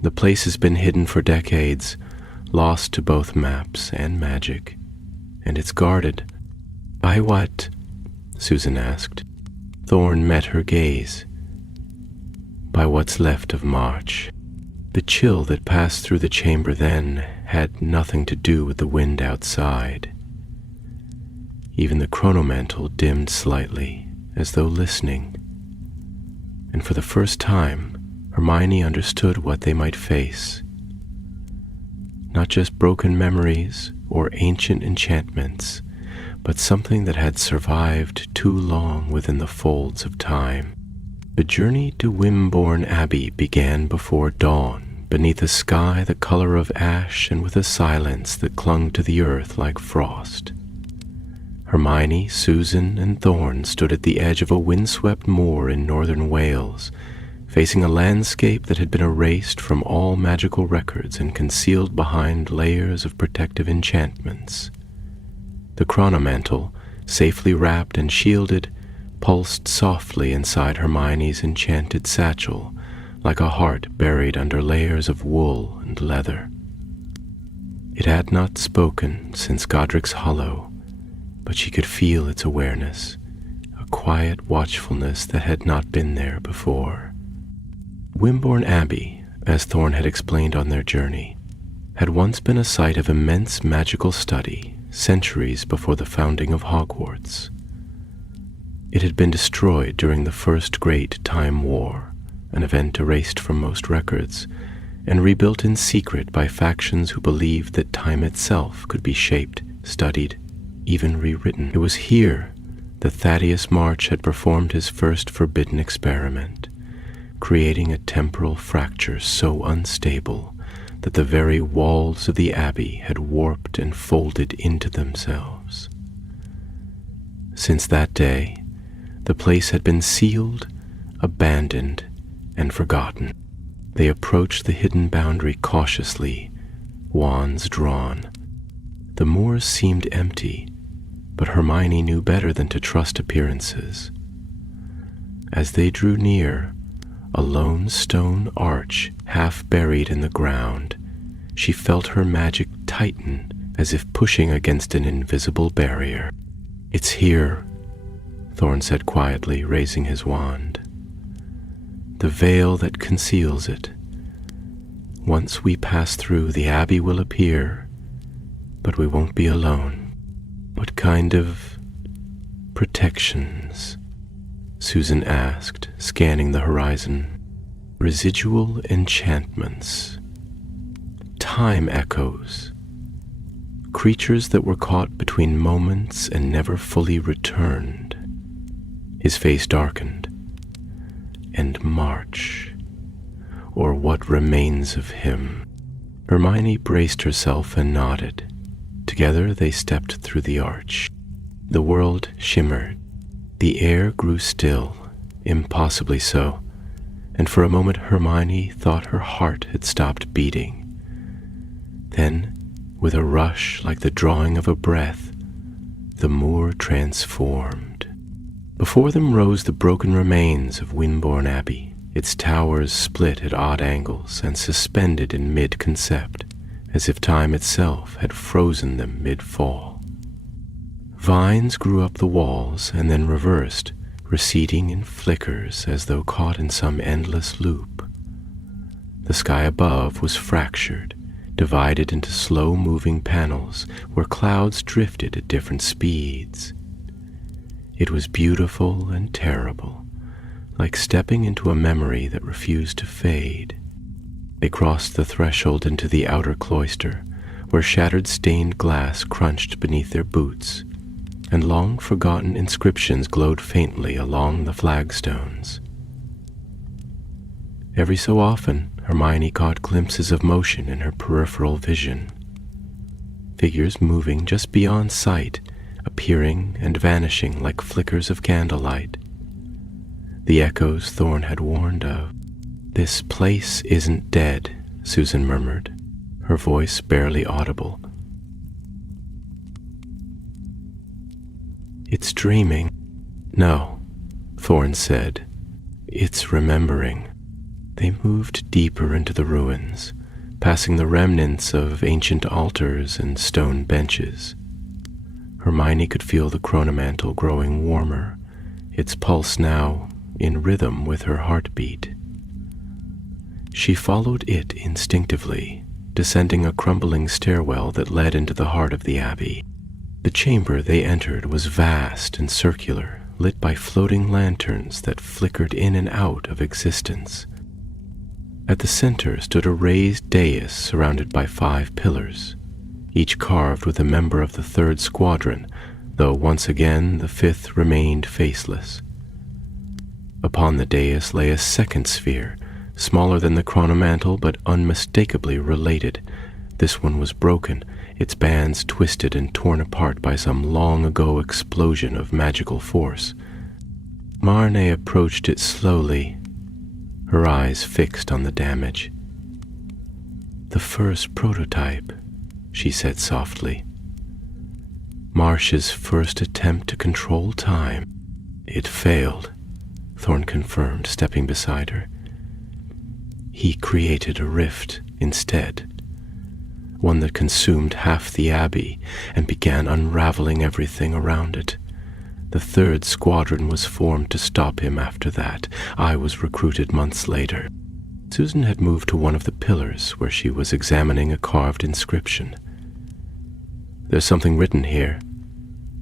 The place has been hidden for decades, lost to both maps and magic, and it's guarded. By what? Susan asked. Thorn met her gaze. By what's left of March. The chill that passed through the chamber then had nothing to do with the wind outside. Even the chronomantle dimmed slightly, as though listening. And for the first time, Hermione understood what they might face. Not just broken memories or ancient enchantments, but something that had survived too long within the folds of time. The journey to Windborne Abbey began before dawn, beneath a sky the color of ash and with a silence that clung to the earth like frost. Hermione, Susan, and Thorn stood at the edge of a windswept moor in northern Wales, facing a landscape that had been erased from all magical records and concealed behind layers of protective enchantments. The chronomantle, safely wrapped and shielded, pulsed softly inside Hermione's enchanted satchel, like a heart buried under layers of wool and leather. It had not spoken since Godric's Hollow, but she could feel its awareness, a quiet watchfulness that had not been there before. Windborne Abbey, as Thorn had explained on their journey, had once been a site of immense magical study, centuries before the founding of Hogwarts. It had been destroyed during the First Great Time War, an event erased from most records, and rebuilt in secret by factions who believed that time itself could be shaped, studied, even rewritten. It was here that Thaddeus March had performed his first forbidden experiment, creating a temporal fracture so unstable that the very walls of the abbey had warped and folded into themselves. Since that day, the place had been sealed, abandoned, and forgotten. They approached the hidden boundary cautiously, wands drawn. The moors seemed empty, but Hermione knew better than to trust appearances. As they drew near, a lone stone arch half buried in the ground, she felt her magic tighten as if pushing against an invisible barrier. It's here, Thorn said quietly, raising his wand. The veil that conceals it. Once we pass through, the abbey will appear, but we won't be alone. What kind of protections? Susan asked, scanning the horizon. Residual enchantments. Time echoes. Creatures that were caught between moments and never fully returned. His face darkened. And March, or what remains of him. Hermione braced herself and nodded. Together they stepped through the arch. The world shimmered. The air grew still, impossibly so, and for a moment Hermione thought her heart had stopped beating. Then, with a rush like the drawing of a breath, the moor transformed. Before them rose the broken remains of Windborne Abbey, its towers split at odd angles and suspended in mid-concept, as if time itself had frozen them mid-fall. Vines grew up the walls and then reversed, receding in flickers as though caught in some endless loop. The sky above was fractured, divided into slow-moving panels where clouds drifted at different speeds. It was beautiful and terrible, like stepping into a memory that refused to fade. They crossed the threshold into the outer cloister, where shattered stained glass crunched beneath their boots, and long-forgotten inscriptions glowed faintly along the flagstones. Every so often, Hermione caught glimpses of motion in her peripheral vision. Figures moving just beyond sight, appearing and vanishing like flickers of candlelight. The echoes Thorn had warned of. "This place isn't dead," Susan murmured, her voice barely audible. "It's dreaming." "No," Thorn said. "It's remembering." They moved deeper into the ruins, passing the remnants of ancient altars and stone benches. Hermione could feel the chronomantle growing warmer, its pulse now in rhythm with her heartbeat. She followed it instinctively, descending a crumbling stairwell that led into the heart of the abbey. The chamber they entered was vast and circular, lit by floating lanterns that flickered in and out of existence. At the center stood a raised dais surrounded by 5 pillars, each carved with a member of the 3rd Squadron, though once again the 5th remained faceless. Upon the dais lay a second sphere, smaller than the chronomantle but unmistakably related. This one was broken, its bands twisted and torn apart by some long-ago explosion of magical force. Marne approached it slowly, her eyes fixed on the damage. "The first prototype," she said softly. "Marsh's first attempt to control time." "It failed," Thorn confirmed, stepping beside her. "He created a rift instead, one that consumed half the abbey and began unraveling everything around it. The 3rd Squadron was formed to stop him after that. I was recruited months later." Susan had moved to one of the pillars where she was examining a carved inscription. "There's something written here.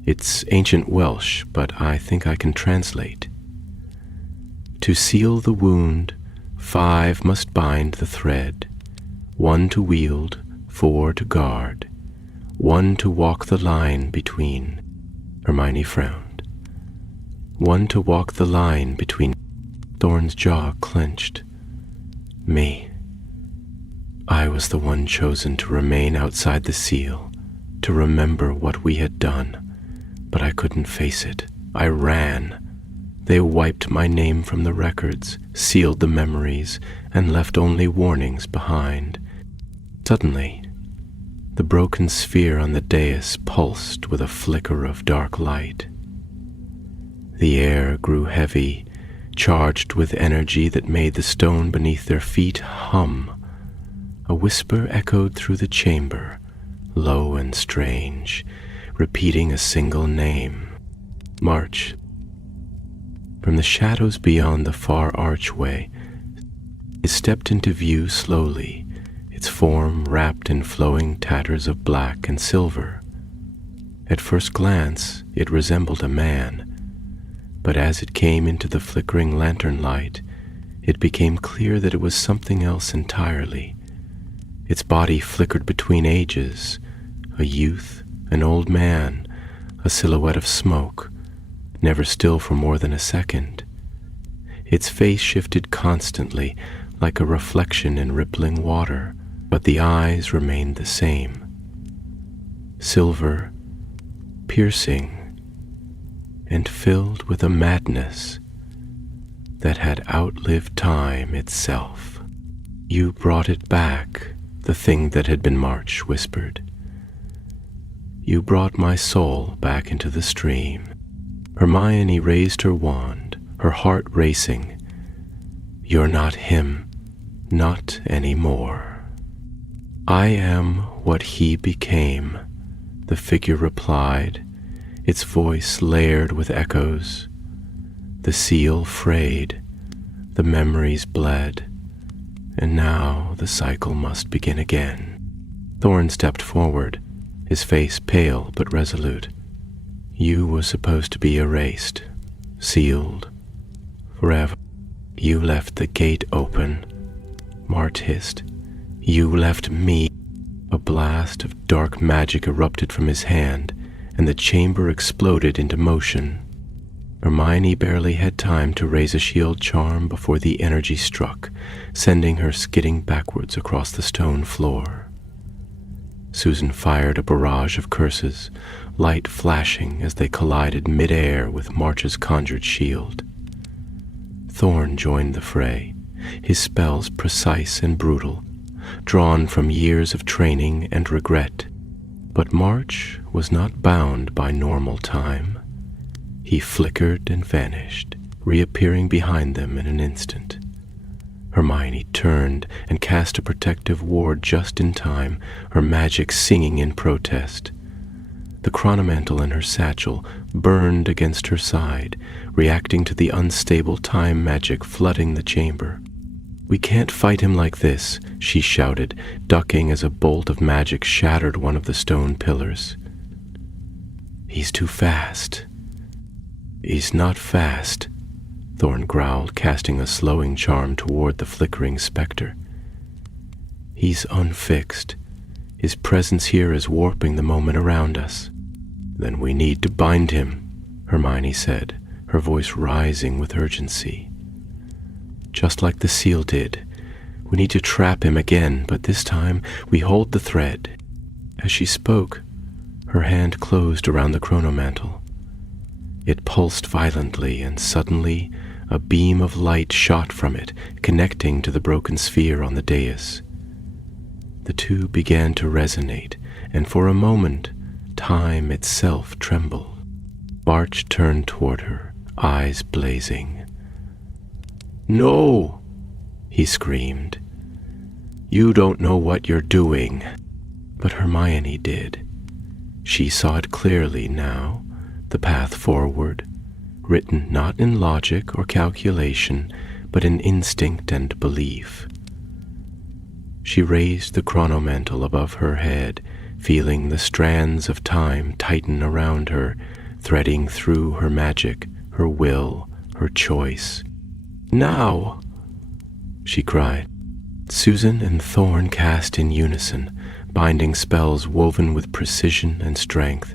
It's ancient Welsh, but I think I can translate. To seal the wound, 5 must bind the thread, 1 to wield, 4 to guard, 1 to walk the line between." Hermione frowned. "1 to walk the line between." Thorn's jaw clenched. "Me. I was the one chosen to remain outside the seal, to remember what we had done, but I couldn't face it. I ran. They wiped my name from the records, sealed the memories, and left only warnings behind." Suddenly, the broken sphere on the dais pulsed with a flicker of dark light. The air grew heavy, charged with energy that made the stone beneath their feet hum. A whisper echoed through the chamber, low and strange, repeating a single name. "March." From the shadows beyond the far archway, it stepped into view slowly, its form wrapped in flowing tatters of black and silver. At first glance, it resembled a man, but as it came into the flickering lantern light, it became clear that it was something else entirely. Its body flickered between ages, a youth, an old man, a silhouette of smoke, never still for more than a second. Its face shifted constantly, like a reflection in rippling water, but the eyes remained the same. Silver, piercing, and filled with a madness that had outlived time itself. "You brought it back," the thing that had been March whispered. "You brought my soul back into the stream." Hermione raised her wand, her heart racing. "You're not him, not anymore." "I am what he became," the figure replied, its voice layered with echoes. The seal frayed, the memories bled, and now the cycle must begin again. Thorn stepped forward, his face pale but resolute. You were supposed to be erased, sealed, forever. You left the gate open, Mart hissed. You left me. A blast of dark magic erupted from his hand, and the chamber exploded into motion. Hermione barely had time to raise a shield charm before the energy struck, sending her skidding backwards across the stone floor. Susan fired a barrage of curses, light flashing as they collided mid-air with March's conjured shield. Thorn joined the fray, his spells precise and brutal, drawn from years of training and regret. But March was not bound by normal time. He flickered and vanished, reappearing behind them in an instant. Hermione turned and cast a protective ward just in time, her magic singing in protest. The chronomantle in her satchel burned against her side, reacting to the unstable time magic flooding the chamber. We can't fight him like this, she shouted, ducking as a bolt of magic shattered one of the stone pillars. He's too fast. He's not fast, Thorn growled, casting a slowing charm toward the flickering specter. He's unfixed. His presence here is warping the moment around us. Then we need to bind him, Hermione said, her voice rising with urgency. Just like the seal did. We need to trap him again, but this time we hold the thread. As she spoke, her hand closed around the chronomantle. It pulsed violently, and suddenly a beam of light shot from it, connecting to the broken sphere on the dais. The two began to resonate, and for a moment, time itself trembled. March turned toward her, eyes blazing. "No!" he screamed. "You don't know what you're doing." But Hermione did. She saw it clearly now, the path forward, written not in logic or calculation, but in instinct and belief. She raised the chronomantle above her head, feeling the strands of time tighten around her, threading through her magic, her will, her choice. "Now!" she cried. Susan and Thorn cast in unison, binding spells woven with precision and strength.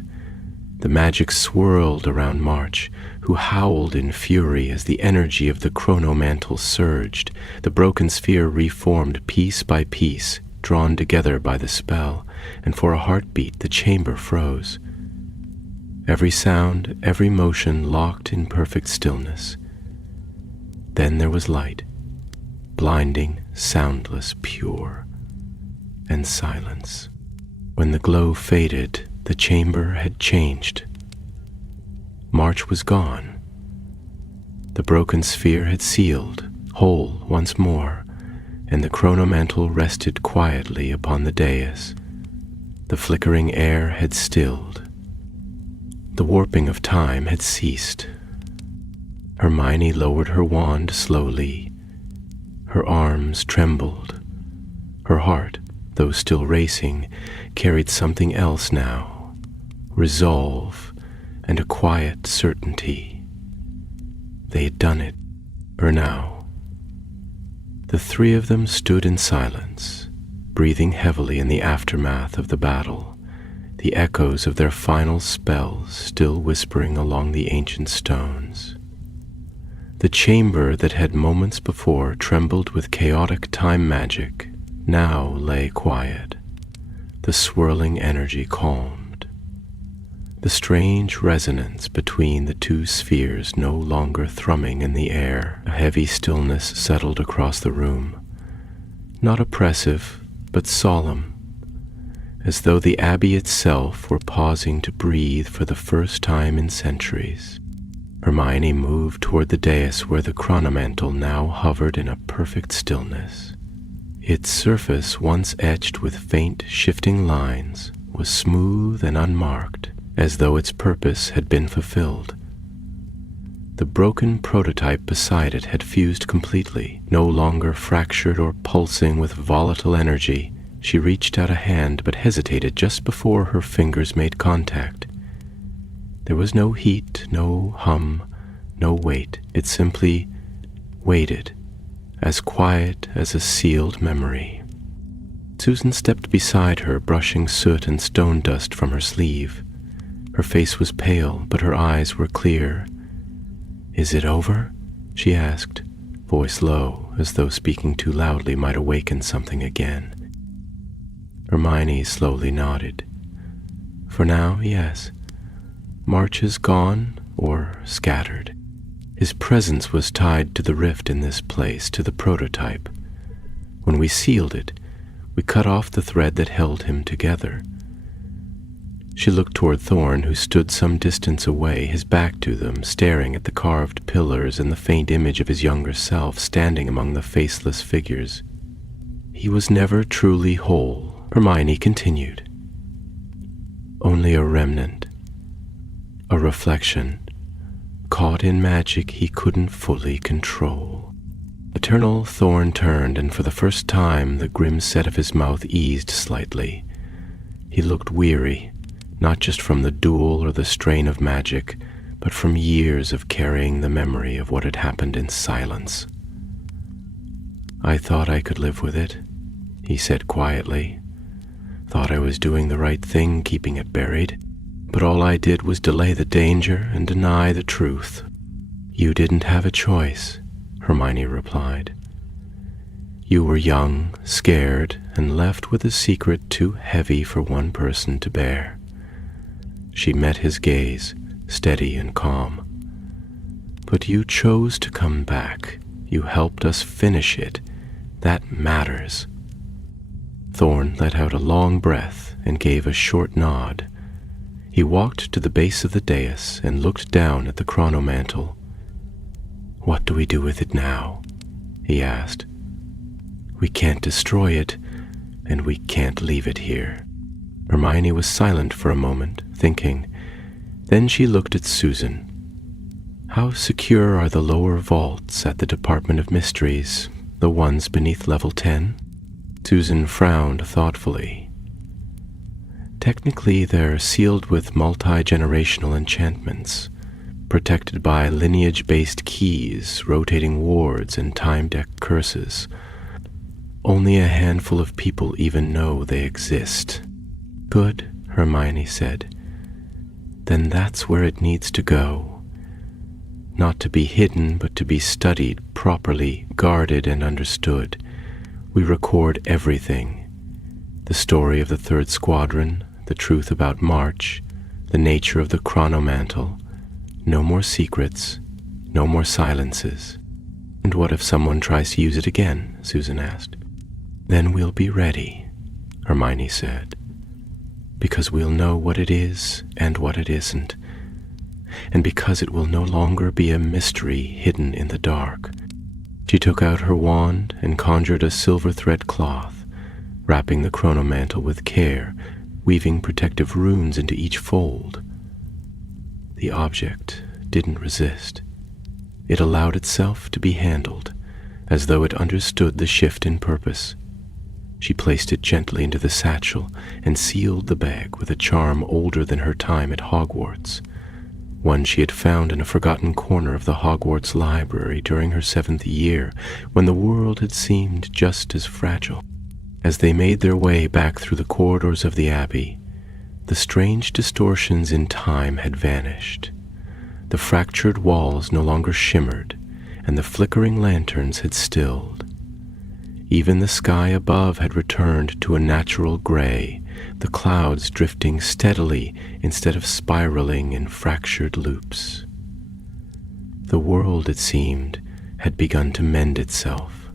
The magic swirled around March, who howled in fury as the energy of the chronomantle surged. The broken sphere reformed piece by piece, drawn together by the spell, and for a heartbeat the chamber froze. Every sound, every motion locked in perfect stillness. Then there was light, blinding, soundless, pure, and silence. When the glow faded, the chamber had changed. March was gone. The broken sphere had sealed, whole once more, and the chronomantle rested quietly upon the dais. The flickering air had stilled. The warping of time had ceased. Hermione lowered her wand slowly. Her arms trembled. Her heart, though still racing, carried something else now, resolve and a quiet certainty. They had done it, for now. The three of them stood in silence, breathing heavily in the aftermath of the battle, the echoes of their final spells still whispering along the ancient stones. The chamber that had moments before trembled with chaotic time magic now lay quiet, the swirling energy calmed. The strange resonance between the two spheres no longer thrumming in the air, a heavy stillness settled across the room, not oppressive, but solemn, as though the abbey itself were pausing to breathe for the first time in centuries. Hermione moved toward the dais where the chronomantle now hovered in a perfect stillness. Its surface, once etched with faint, shifting lines, was smooth and unmarked, as though its purpose had been fulfilled. The broken prototype beside it had fused completely, no longer fractured or pulsing with volatile energy. She reached out a hand but hesitated just before her fingers made contact. There was no heat, no hum, no weight. It simply waited, as quiet as a sealed memory. Susan stepped beside her, brushing soot and stone dust from her sleeve. Her face was pale, but her eyes were clear. "Is it over?" she asked, voice low, as though speaking too loudly might awaken something again. Hermione slowly nodded. "For now, yes. March is gone, or scattered. His presence was tied to the rift in this place, to the prototype. When we sealed it, we cut off the thread that held him together." She looked toward Thorn, who stood some distance away, his back to them, staring at the carved pillars and the faint image of his younger self standing among the faceless figures. "He was never truly whole," Hermione continued. "Only a remnant, a reflection, caught in magic he couldn't fully control." Eternal Thorn turned, and for the first time the grim set of his mouth eased slightly. He looked weary, not just from the duel or the strain of magic, but from years of carrying the memory of what had happened in silence. "I thought I could live with it," he said quietly. "Thought I was doing the right thing, keeping it buried. But all I did was delay the danger and deny the truth." "You didn't have a choice," Hermione replied. "You were young, scared, and left with a secret too heavy for one person to bear." She met his gaze, steady and calm. "But you chose to come back. You helped us finish it. That matters." Thorn let out a long breath and gave a short nod. He walked to the base of the dais and looked down at the chronomantle. "What do we do with it now?" he asked. "We can't destroy it, and we can't leave it here." Hermione was silent for a moment, thinking. Then she looked at Susan. "How secure are the lower vaults at the Department of Mysteries, the ones beneath level 10? Susan frowned thoughtfully. "Technically, they're sealed with multi-generational enchantments, protected by lineage-based keys, rotating wards, and time-decked curses. Only a handful of people even know they exist." "Good," Hermione said. "Then that's where it needs to go. Not to be hidden, but to be studied, properly guarded and understood. We record everything. The story of the Third Squadron, the truth about March, the nature of the chronomantle. No more secrets, no more silences." "And what if someone tries to use it again?" Susan asked. "Then we'll be ready," Hermione said. "Because we'll know what it is and what it isn't. And because it will no longer be a mystery hidden in the dark." She took out her wand and conjured a silver thread cloth, wrapping the chronomantle with care, weaving protective runes into each fold. The object didn't resist. It allowed itself to be handled, as though it understood the shift in purpose. She placed it gently into the satchel and sealed the bag with a charm older than her time at Hogwarts, one she had found in a forgotten corner of the Hogwarts library during her 7th year, when the world had seemed just as fragile. As they made their way back through the corridors of the Abbey, the strange distortions in time had vanished. The fractured walls no longer shimmered, and the flickering lanterns had stilled. Even the sky above had returned to a natural gray, the clouds drifting steadily instead of spiraling in fractured loops. The world, it seemed, had begun to mend itself.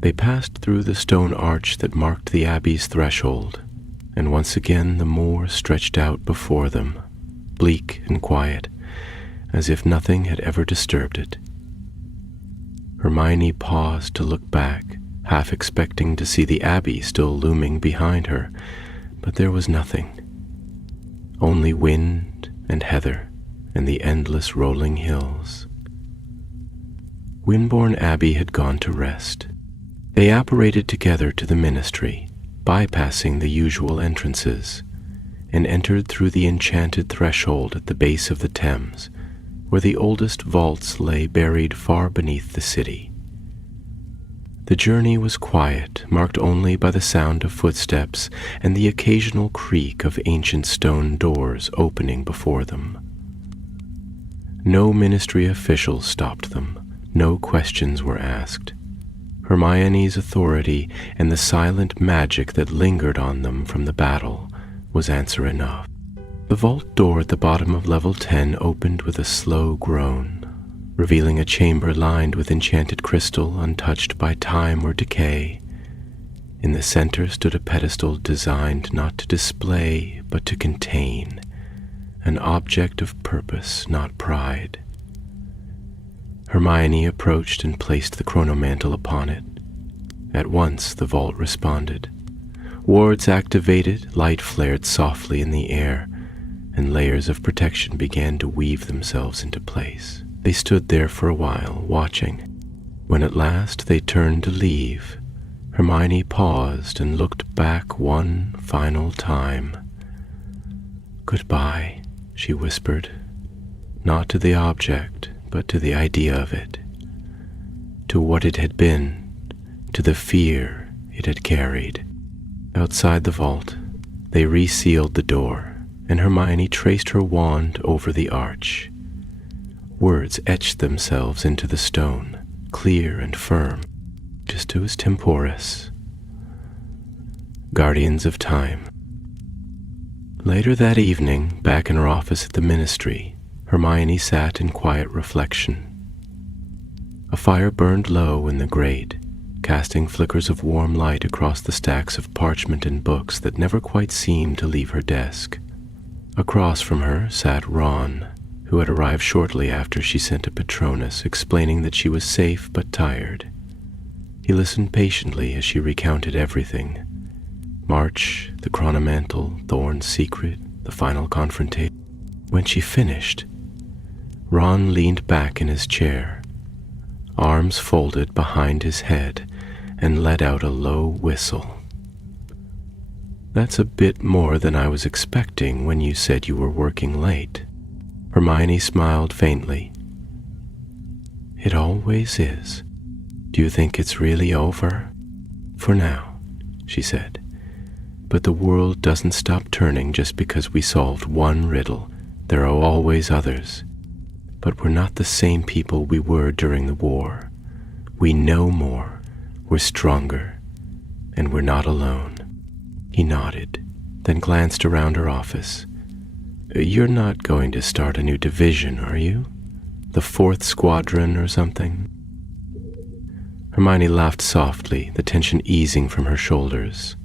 They passed through the stone arch that marked the Abbey's threshold, and once again the moor stretched out before them, bleak and quiet, as if nothing had ever disturbed it. Hermione paused to look back, half expecting to see the Abbey still looming behind her, but there was nothing. Only wind and heather and the endless rolling hills. Wimborne Abbey had gone to rest. They apparated together to the ministry, bypassing the usual entrances, and entered through the enchanted threshold at the base of the Thames, where the oldest vaults lay buried far beneath the city. The journey was quiet, marked only by the sound of footsteps and the occasional creak of ancient stone doors opening before them. No ministry officials stopped them, no questions were asked. Hermione's authority and the silent magic that lingered on them from the battle was answer enough. The vault door at the bottom of level 10 opened with a slow groan, revealing a chamber lined with enchanted crystal untouched by time or decay. In the center stood a pedestal designed not to display but to contain, an object of purpose, not pride. Hermione approached and placed the chronomantle upon it. At once the vault responded. Wards activated, light flared softly in the air, and layers of protection began to weave themselves into place. They stood there for a while, watching. When at last they turned to leave, Hermione paused and looked back one final time. "Goodbye," she whispered, not to the object, but to the idea of it, to what it had been, to the fear it had carried. Outside the vault, they resealed the door, and Hermione traced her wand over the arch. Words etched themselves into the stone, clear and firm, Justus Temporis. Guardians of Time. Later that evening, back in her office at the Ministry, Hermione sat in quiet reflection. A fire burned low in the grate, casting flickers of warm light across the stacks of parchment and books that never quite seemed to leave her desk. Across from her sat Ron, who had arrived shortly after she sent a Patronus explaining that she was safe but tired. He listened patiently as she recounted everything. March, the chronomantle, Thorn's secret, the final confrontation. When she finished, Ron leaned back in his chair, arms folded behind his head, and let out a low whistle. "That's a bit more than I was expecting when you said you were working late." Hermione smiled faintly. "It always is. Do you think it's really over?" "For now," she said. "But the world doesn't stop turning just because we solved one riddle. There are always others. But we're not the same people we were during the war. We know more, we're stronger, and we're not alone." He nodded, then glanced around her office. "You're not going to start a new division, are you? The 4th Squadron or something?" Hermione laughed softly, the tension easing from her shoulders.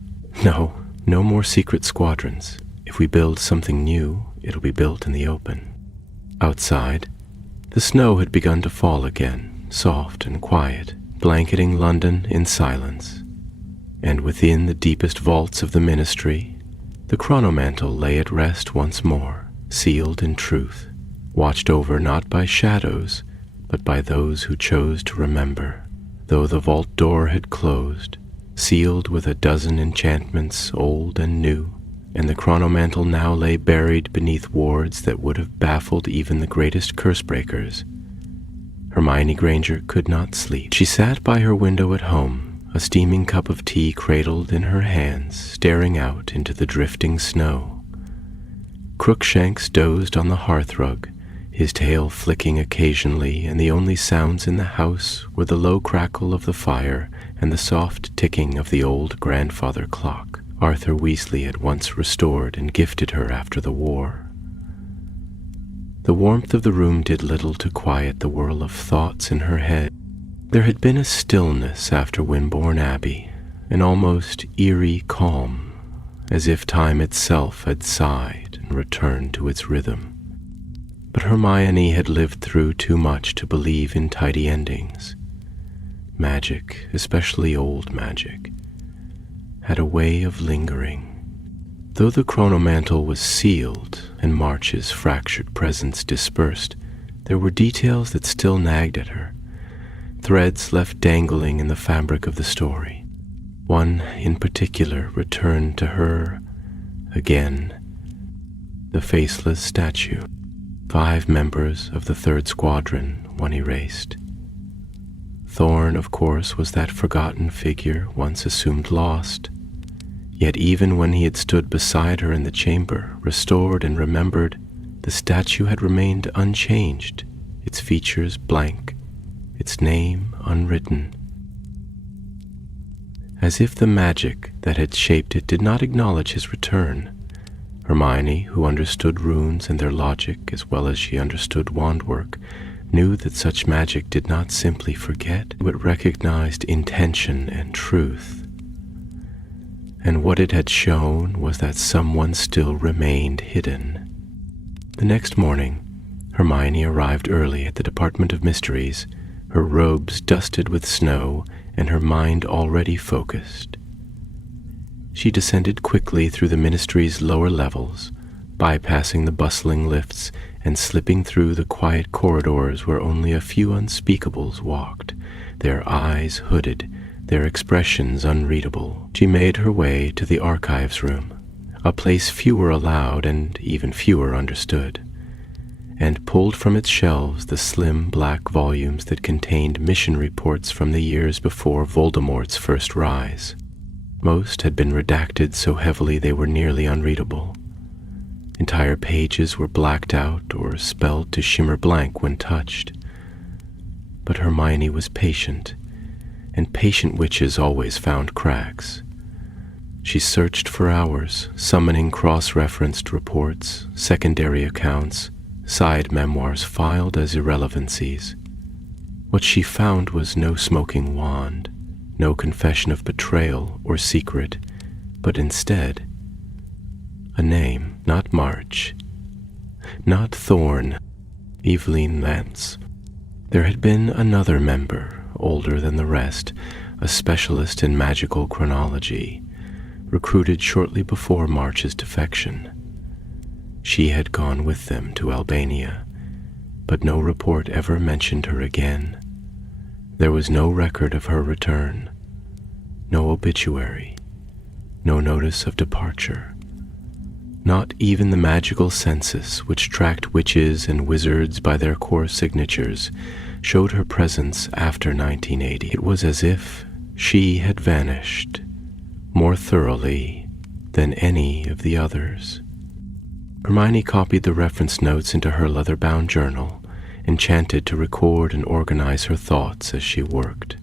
"No, no more secret squadrons. If we build something new, it'll be built in the open." Outside, the snow had begun to fall again, soft and quiet, blanketing London in silence. And within the deepest vaults of the Ministry, the chronomantle lay at rest once more, sealed in truth, watched over not by shadows, but by those who chose to remember. Though the vault door had closed, sealed with a dozen enchantments old and new, and the chronomantle now lay buried beneath wards that would have baffled even the greatest curse-breakers, Hermione Granger could not sleep. She sat by her window at home, a steaming cup of tea cradled in her hands, staring out into the drifting snow. Crookshanks dozed on the hearthrug, his tail flicking occasionally, and the only sounds in the house were the low crackle of the fire and the soft ticking of the old grandfather clock Arthur Weasley had once restored and gifted her after the war. The warmth of the room did little to quiet the whirl of thoughts in her head. There had been a stillness after Wimborne Abbey, an almost eerie calm, as if time itself had sighed and returned to its rhythm. But Hermione had lived through too much to believe in tidy endings. Magic, especially old magic, had a way of lingering. Though the chronomantle was sealed and March's fractured presence dispersed, there were details that still nagged at her, threads left dangling in the fabric of the story. One in particular returned to her again, the faceless statue. 5 members of the 3rd Squadron, one erased. Thorn, of course, was that forgotten figure once assumed lost. Yet even when he had stood beside her in the chamber, restored and remembered, the statue had remained unchanged, its features blank, its name unwritten. As if the magic that had shaped it did not acknowledge his return, Hermione, who understood runes and their logic as well as she understood wandwork, knew that such magic did not simply forget, but recognized intention and truth. And what it had shown was that someone still remained hidden. The next morning, Hermione arrived early at the Department of Mysteries, her robes dusted with snow and her mind already focused. She descended quickly through the Ministry's lower levels, bypassing the bustling lifts and slipping through the quiet corridors where only a few unspeakables walked, their eyes hooded, their expressions unreadable. She made her way to the archives room, a place fewer allowed and even fewer understood, and pulled from its shelves the slim black volumes that contained mission reports from the years before Voldemort's first rise. Most had been redacted so heavily they were nearly unreadable. Entire pages were blacked out or spelled to shimmer blank when touched. But Hermione was patient, and patient witches always found cracks. She searched for hours, summoning cross-referenced reports, secondary accounts, side memoirs filed as irrelevancies. What she found was no smoking wand, no confession of betrayal or secret, but instead, a name, not March, not Thorn, Evelyn Vance. There had been another member, older than the rest, a specialist in magical chronology, recruited shortly before March's defection. She had gone with them to Albania, but no report ever mentioned her again. There was no record of her return, no obituary, no notice of departure. Not even the magical census, which tracked witches and wizards by their core signatures, showed her presence after 1980. It was as if she had vanished more thoroughly than any of the others. Hermione copied the reference notes into her leather-bound journal, enchanted to record and organize her thoughts as she worked.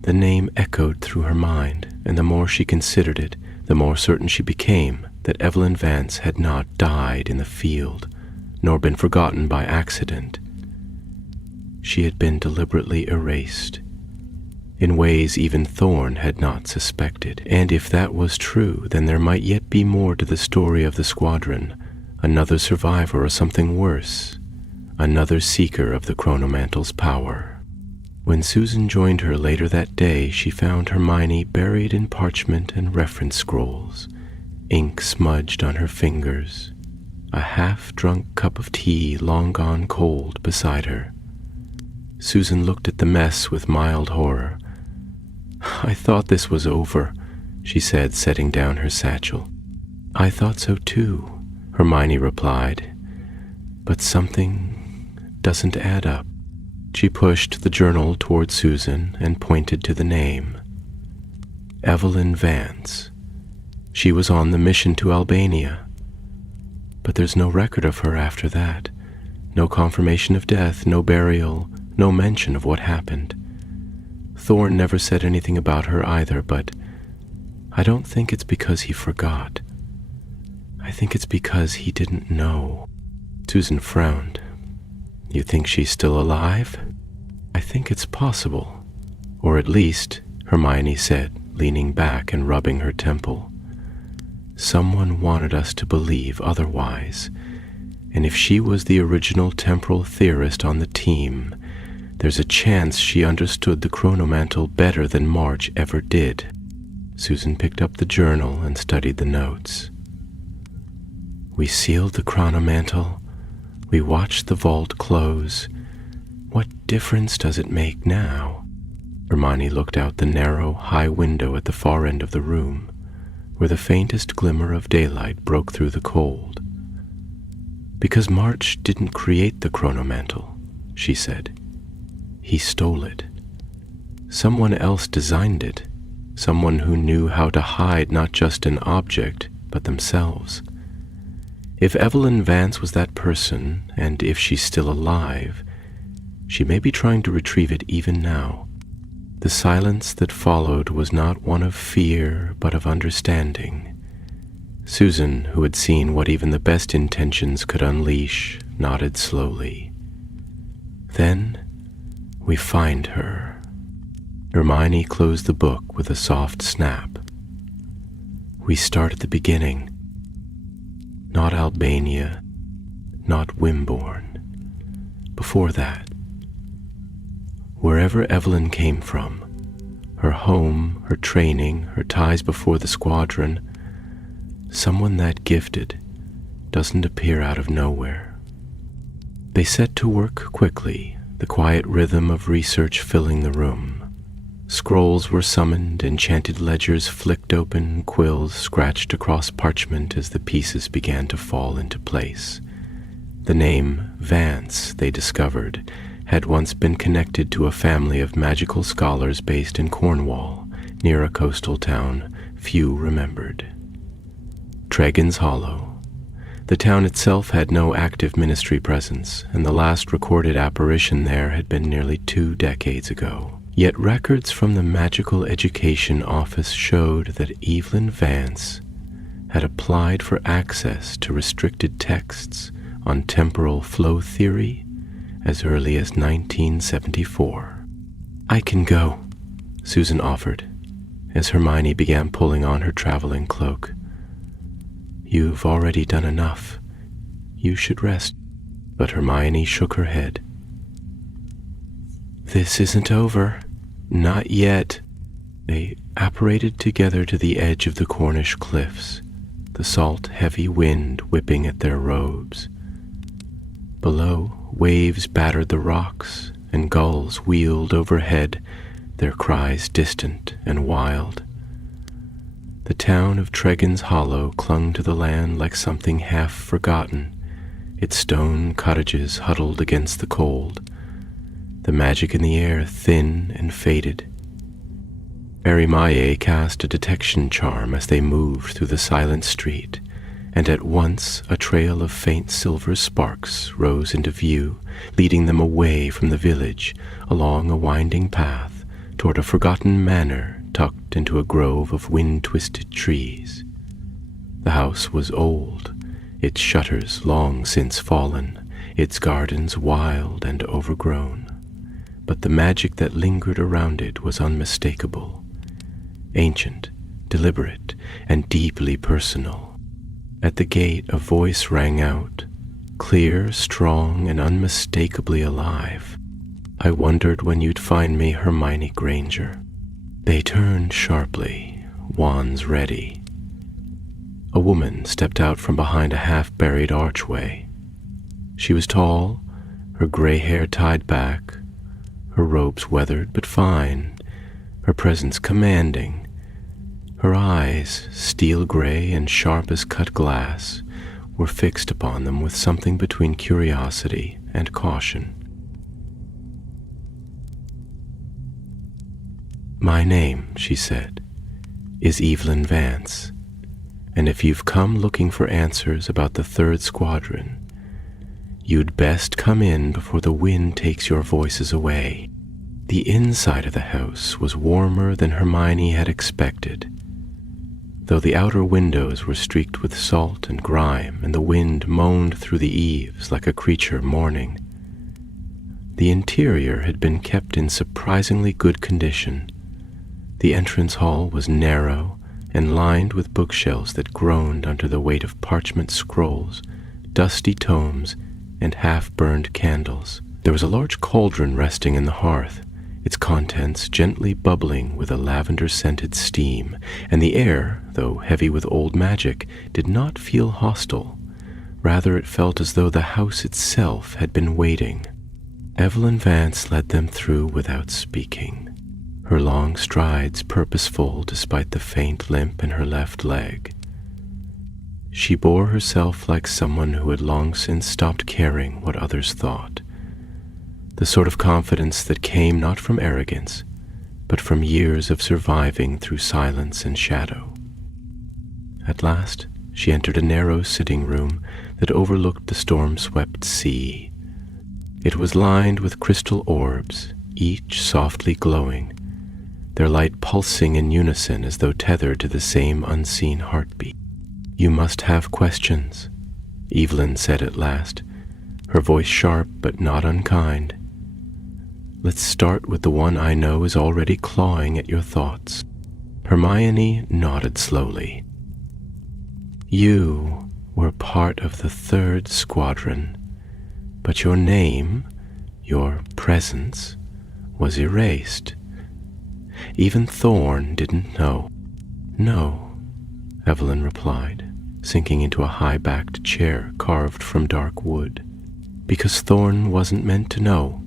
The name echoed through her mind, and the more she considered it, the more certain she became that Evelyn Vance had not died in the field, nor been forgotten by accident. She had been deliberately erased, in ways even Thorn had not suspected. And if that was true, then there might yet be more to the story of the Squadron, another survivor or something worse, another seeker of the Chronomantle's power. When Susan joined her later that day, she found Hermione buried in parchment and reference scrolls, ink smudged on her fingers, a half-drunk cup of tea long gone cold beside her. Susan looked at the mess with mild horror. "I thought this was over," she said, setting down her satchel. "I thought so too," Hermione replied, "but something doesn't add up." She pushed the journal toward Susan and pointed to the name. Evelyn Vance. She was on the mission to Albania. But there's no record of her after that. No confirmation of death, no burial, no mention of what happened. Thorn never said anything about her either, but I don't think it's because he forgot. I think it's because he didn't know. Susan frowned. "You think she's still alive?" "I think it's possible. Or at least," Hermione said, leaning back and rubbing her temple, "someone wanted us to believe otherwise. And if she was the original temporal theorist on the team, there's a chance she understood the Chronomantle better than March ever did." Susan picked up the journal and studied the notes. "We sealed the Chronomantle. We watched the vault close. What difference does it make now?" Hermione looked out the narrow, high window at the far end of the room, where the faintest glimmer of daylight broke through the cold. "Because March didn't create the chronomantle," she said. "He stole it. Someone else designed it, someone who knew how to hide not just an object, but themselves. If Evelyn Vance was that person, and if she's still alive, she may be trying to retrieve it even now." The silence that followed was not one of fear, but of understanding. Susan, who had seen what even the best intentions could unleash, nodded slowly. "Then we find her." Hermione closed the book with a soft snap. "We start at the beginning. Not Albania, not Wimborne. Before that. Wherever Evelyn came from, her home, her training, her ties before the Squadron, someone that gifted doesn't appear out of nowhere." They set to work quickly, the quiet rhythm of research filling the room. Scrolls were summoned, enchanted ledgers flicked open, quills scratched across parchment as the pieces began to fall into place. The name Vance, they discovered, had once been connected to a family of magical scholars based in Cornwall, near a coastal town few remembered. Tregan's Hollow. The town itself had no active ministry presence, and the last recorded apparition there had been nearly 2 decades ago. Yet records from the Magical Education Office showed that Evelyn Vance had applied for access to restricted texts on temporal flow theory as early as 1974. "I can go," Susan offered, as Hermione began pulling on her traveling cloak. "You've already done enough. You should rest." But Hermione shook her head. "This isn't over. Not yet." They apparated together to the edge of the Cornish cliffs, the salt, heavy wind whipping at their robes. Below, waves battered the rocks, and gulls wheeled overhead, their cries distant and wild. The town of Tregan's Hollow clung to the land like something half forgotten, its stone cottages huddled against the cold, the magic in the air thin and faded. Hermione cast a detection charm as they moved through the silent street, and at once a trail of faint silver sparks rose into view, leading them away from the village, along a winding path, toward a forgotten manor tucked into a grove of wind-twisted trees. The house was old, its shutters long since fallen, its gardens wild and overgrown, but the magic that lingered around it was unmistakable, ancient, deliberate, and deeply personal. At the gate a voice rang out, clear, strong, and unmistakably alive. "I wondered when you'd find me, Hermione Granger." They turned sharply, wands ready. A woman stepped out from behind a half-buried archway. She was tall, her gray hair tied back, her robes weathered but fine, her presence commanding. Her eyes, steel gray and sharp as cut glass, were fixed upon them with something between curiosity and caution. "My name," she said, "is Evelyn Vance, and if you've come looking for answers about the 3rd Squadron, you'd best come in before the wind takes your voices away." The inside of the house was warmer than Hermione had expected. Though the outer windows were streaked with salt and grime, and the wind moaned through the eaves like a creature mourning, the interior had been kept in surprisingly good condition. The entrance hall was narrow and lined with bookshelves that groaned under the weight of parchment scrolls, dusty tomes, and half-burned candles. There was a large cauldron resting in the hearth, its contents gently bubbling with a lavender-scented steam, and the air, though heavy with old magic, did not feel hostile. Rather, it felt as though the house itself had been waiting. Evelyn Vance led them through without speaking. her long strides purposeful despite the faint limp in her left leg. She bore herself like someone who had long since stopped caring what others thought, the sort of confidence that came not from arrogance, but from years of surviving through silence and shadow. At last, she entered a narrow sitting room that overlooked the storm-swept sea. It was lined with crystal orbs, each softly glowing, their light pulsing in unison as though tethered to the same unseen heartbeat. "You must have questions," Evelyn said at last, her voice sharp but not unkind. "Let's start with the one I know is already clawing at your thoughts." Hermione nodded slowly. "You were part of the 3rd Squadron, but your name, your presence, was erased. Even Thorn didn't know." "No," Evelyn replied, sinking into a high-backed chair carved from dark wood. "Because Thorn wasn't meant to know.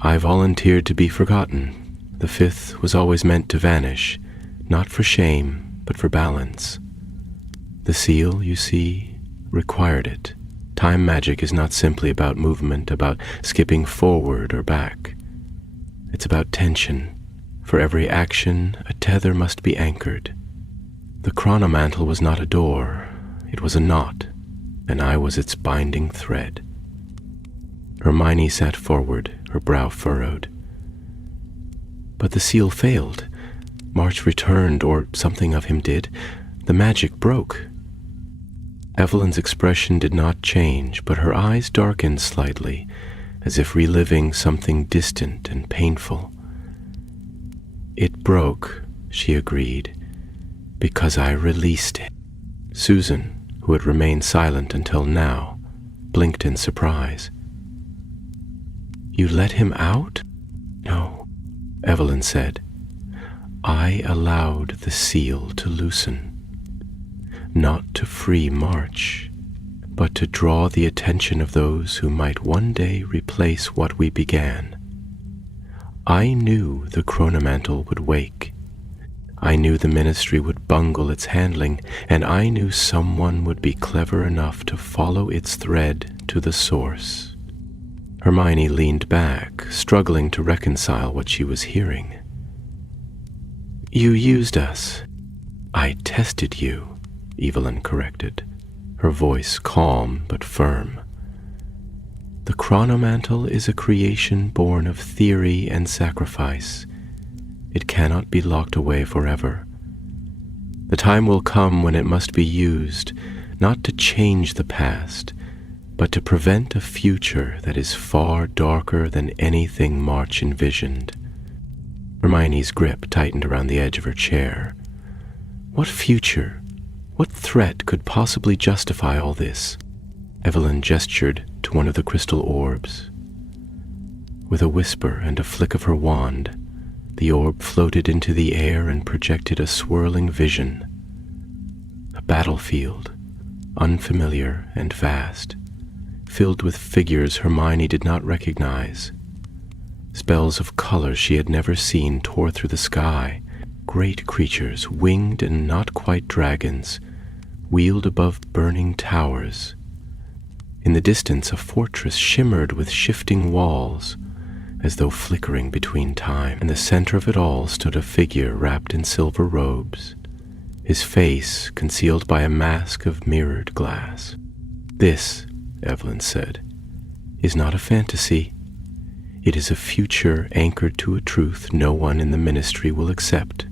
I volunteered to be forgotten. The 5th was always meant to vanish, not for shame, but for balance. The seal, you see, required it. Time magic is not simply about movement, about skipping forward or back. It's about tension. For every action, a tether must be anchored. The chronomantle was not a door, it was a knot, and I was its binding thread." Hermione sat forward, her brow furrowed. "But the seal failed. March returned, or something of him did. The magic broke." Evelyn's expression did not change, but her eyes darkened slightly, as if reliving something distant and painful. "It broke," she agreed, "because I released it." Susan, who had remained silent until now, blinked in surprise. "You let him out?" "No," Evelyn said. "I allowed the seal to loosen. Not to free March, but to draw the attention of those who might one day replace what we began. I knew the chronomantle would wake. I knew the ministry would bungle its handling, and I knew someone would be clever enough to follow its thread to the source." Hermione leaned back, struggling to reconcile what she was hearing. "You used us." "I tested you," Evelyn corrected, her voice calm but firm. "The chronomantle is a creation born of theory and sacrifice. It cannot be locked away forever. The time will come when it must be used, not to change the past, but to prevent a future that is far darker than anything March envisioned." Hermione's grip tightened around the edge of her chair. What future? What threat could possibly justify all this? Evelyn gestured to one of the crystal orbs. With a whisper and a flick of her wand, the orb floated into the air and projected a swirling vision. A battlefield, unfamiliar and vast, filled with figures Hermione did not recognize. Spells of color she had never seen tore through the sky. Great creatures, winged and not quite dragons, wheeled above burning towers. In the distance, a fortress shimmered with shifting walls, as though flickering between time. In the center of it all stood a figure wrapped in silver robes, his face concealed by a mask of mirrored glass. "This," Evelyn said, "is not a fantasy. It is a future anchored to a truth no one in the ministry will accept.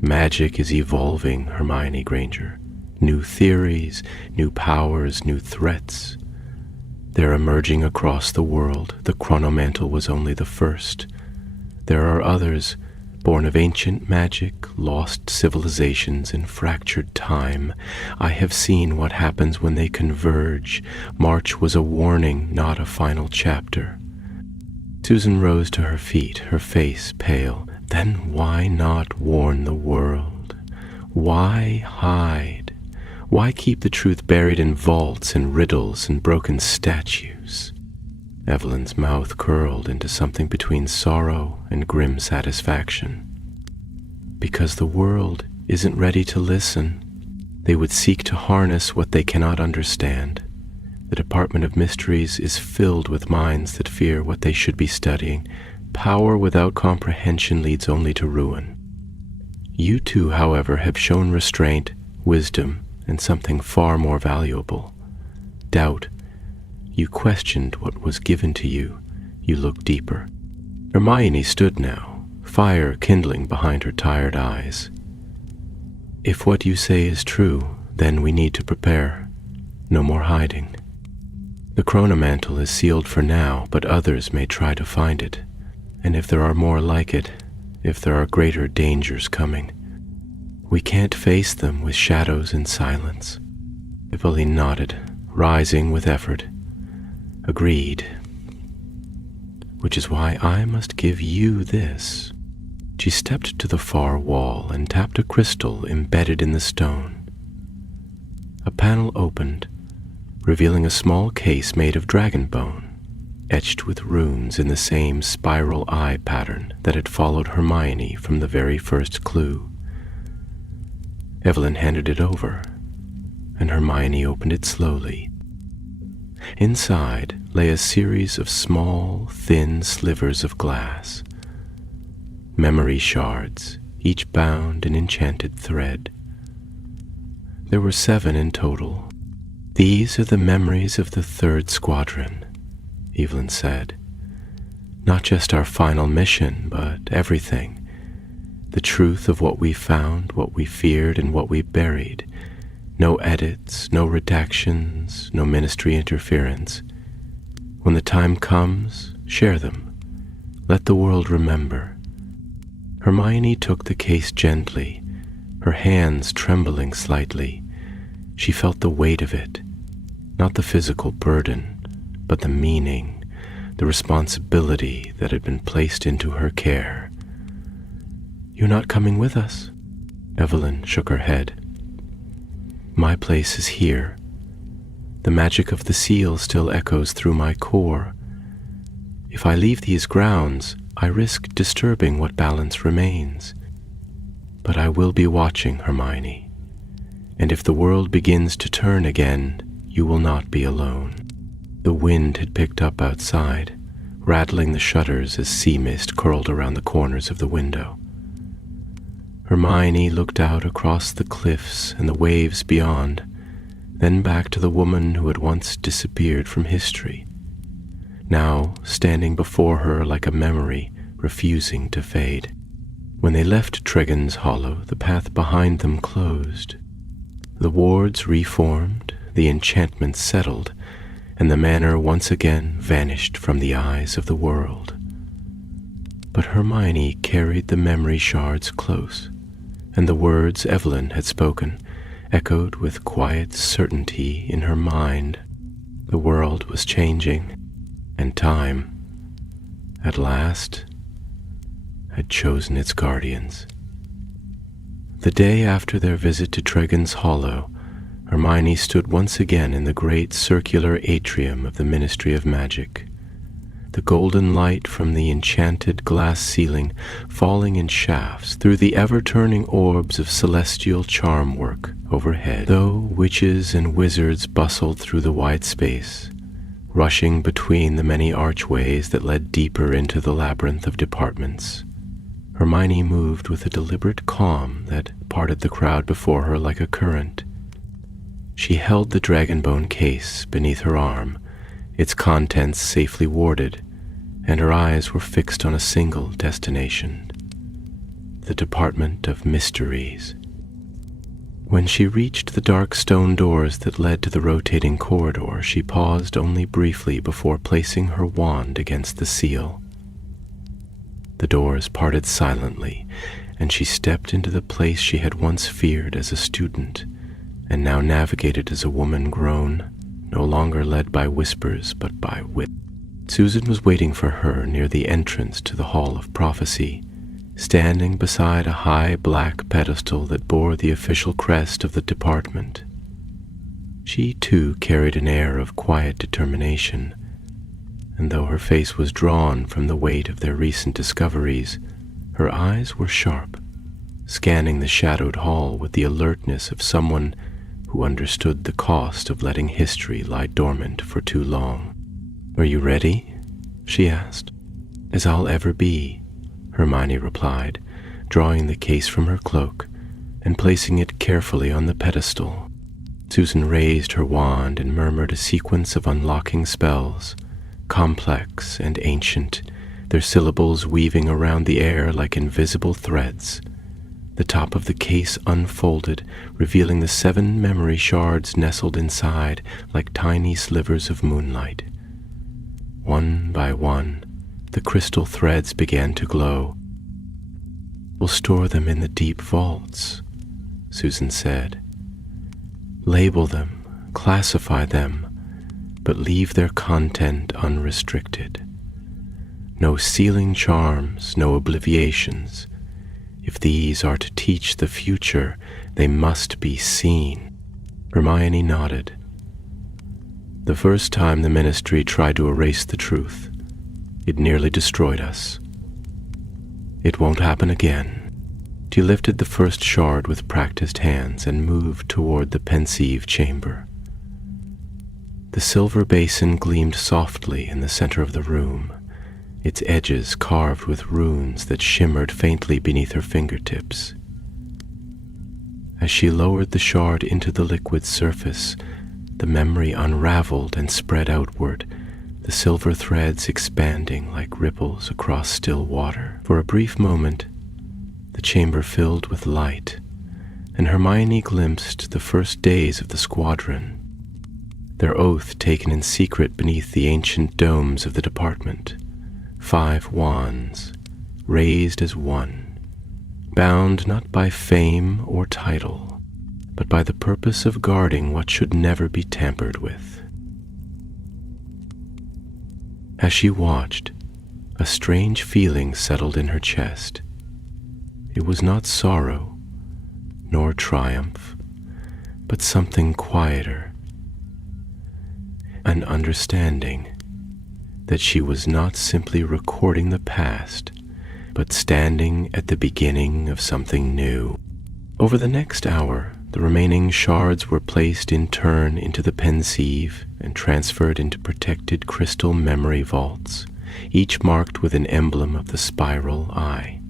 Magic is evolving, Hermione Granger. New theories, new powers, new threats. They're emerging across the world. The chronomantle was only the first. There are others, born of ancient magic, lost civilizations in fractured time. I have seen what happens when they converge. March was a warning, not a final chapter." Susan rose to her feet, her face pale. "Then why not warn the world? Why hide? Why keep the truth buried in vaults and riddles and broken statues?" Evelyn's mouth curled into something between sorrow and grim satisfaction. Because the world isn't ready to listen. They would seek to harness what they cannot understand. The Department of Mysteries is filled with minds that fear what they should be studying. Power without comprehension leads only to ruin. You two, however, have shown restraint, wisdom, and something far more valuable. Doubt. You questioned what was given to you. You looked deeper. Hermione stood now, fire kindling behind her tired eyes. If what you say is true, then we need to prepare. No more hiding. The chronomantle is sealed for now, but others may try to find it. And if there are more like it, if there are greater dangers coming, we can't face them with shadows and silence. Eveline nodded, rising with effort. Agreed. Which is why I must give you this. She stepped to the far wall and tapped a crystal embedded in the stone. A panel opened, revealing a small case made of dragon bone, etched with runes in the same spiral eye pattern that had followed Hermione from the very first clue. Evelyn handed it over, and Hermione opened it slowly. Inside lay a series of small, thin slivers of glass. Memory shards, each bound in enchanted thread. There were 7 in total. These are the memories of the 3rd Squadron, Evelyn said. Not just our final mission, but everything. The truth of what we found, what we feared, and what we buried. No edits, no redactions, no ministry interference. When the time comes, share them. Let the world remember. Hermione took the case gently, her hands trembling slightly. She felt the weight of it, not the physical burden, but the meaning, the responsibility that had been placed into her care. "You're not coming with us?" Evelyn shook her head. "My place is here. The magic of the seal still echoes through my core. If I leave these grounds, I risk disturbing what balance remains. But I will be watching, Hermione. And if the world begins to turn again, you will not be alone." The wind had picked up outside, rattling the shutters as sea mist curled around the corners of the window. Hermione looked out across the cliffs and the waves beyond, then back to the woman who had once disappeared from history, now standing before her like a memory, refusing to fade. When they left Tregon's Hollow, the path behind them closed. The wards reformed, the enchantment settled, and the manor once again vanished from the eyes of the world. But Hermione carried the memory shards close, and the words Evelyn had spoken echoed with quiet certainty in her mind. The world was changing, and time, at last, had chosen its guardians. The day after their visit to Tregon's Hollow, Hermione stood once again in the great circular atrium of the Ministry of Magic. The golden light from the enchanted glass ceiling falling in shafts through the ever-turning orbs of celestial charm work overhead, though witches and wizards bustled through the wide space, rushing between the many archways that led deeper into the labyrinth of departments. Hermione moved with a deliberate calm that parted the crowd before her like a current. She held the dragonbone case beneath her arm, its contents safely warded, and her eyes were fixed on a single destination, the Department of Mysteries. When she reached the dark stone doors that led to the rotating corridor, she paused only briefly before placing her wand against the seal. The doors parted silently, and she stepped into the place she had once feared as a student, and now navigated as a woman grown, no longer led by whispers but by wit. Susan was waiting for her near the entrance to the Hall of Prophecy, standing beside a high black pedestal that bore the official crest of the department. She too carried an air of quiet determination, and though her face was drawn from the weight of their recent discoveries, her eyes were sharp, scanning the shadowed hall with the alertness of someone who understood the cost of letting history lie dormant for too long. "Are you ready?" she asked. "As I'll ever be," Hermione replied, drawing the case from her cloak and placing it carefully on the pedestal. Susan raised her wand and murmured a sequence of unlocking spells, complex and ancient, their syllables weaving around the air like invisible threads. The top of the case unfolded, revealing the 7 memory shards nestled inside like tiny slivers of moonlight. One by one, the crystal threads began to glow. "We'll store them in the deep vaults," Susan said. "Label them, classify them, but leave their content unrestricted. No sealing charms, no obliviations. If these are to teach the future, they must be seen." Hermione nodded. "The first time the Ministry tried to erase the truth, it nearly destroyed us. It won't happen again." She lifted the first shard with practiced hands and moved toward the pensieve chamber. The silver basin gleamed softly in the center of the room, its edges carved with runes that shimmered faintly beneath her fingertips. As she lowered the shard into the liquid surface, the memory unraveled and spread outward, the silver threads expanding like ripples across still water. For a brief moment, the chamber filled with light, and Hermione glimpsed the first days of the Squadron, their oath taken in secret beneath the ancient domes of the department. 5 wands, raised as one, bound not by fame or title, but by the purpose of guarding what should never be tampered with. As she watched, a strange feeling settled in her chest. It was not sorrow, nor triumph, but something quieter, an understanding that she was not simply recording the past, but standing at the beginning of something new. Over the next hour, the remaining shards were placed in turn into the pensieve and transferred into protected crystal memory vaults, each marked with an emblem of the spiral eye.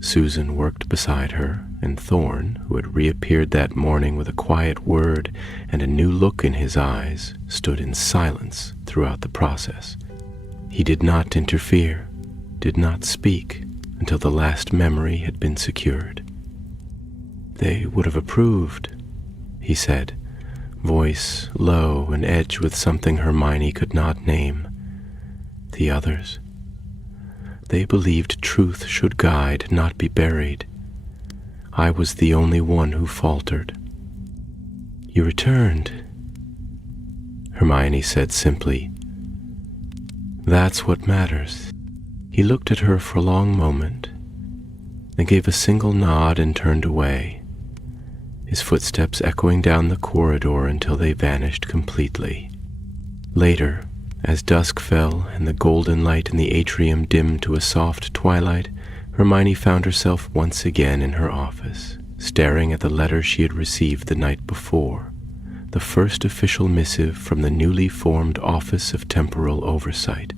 Susan worked beside her, and Thorn, who had reappeared that morning with a quiet word and a new look in his eyes, stood in silence throughout the process. He did not interfere, did not speak until the last memory had been secured. "They would have approved," he said, voice low and edged with something Hermione could not name. "The others. They believed truth should guide, not be buried. I was the only one who faltered." "You returned," Hermione said simply. "That's what matters." He looked at her for a long moment, then gave a single nod and turned away, his footsteps echoing down the corridor until they vanished completely. Later, as dusk fell and the golden light in the atrium dimmed to a soft twilight, Hermione found herself once again in her office, staring at the letter she had received the night before, the first official missive from the newly formed Office of Temporal Oversight,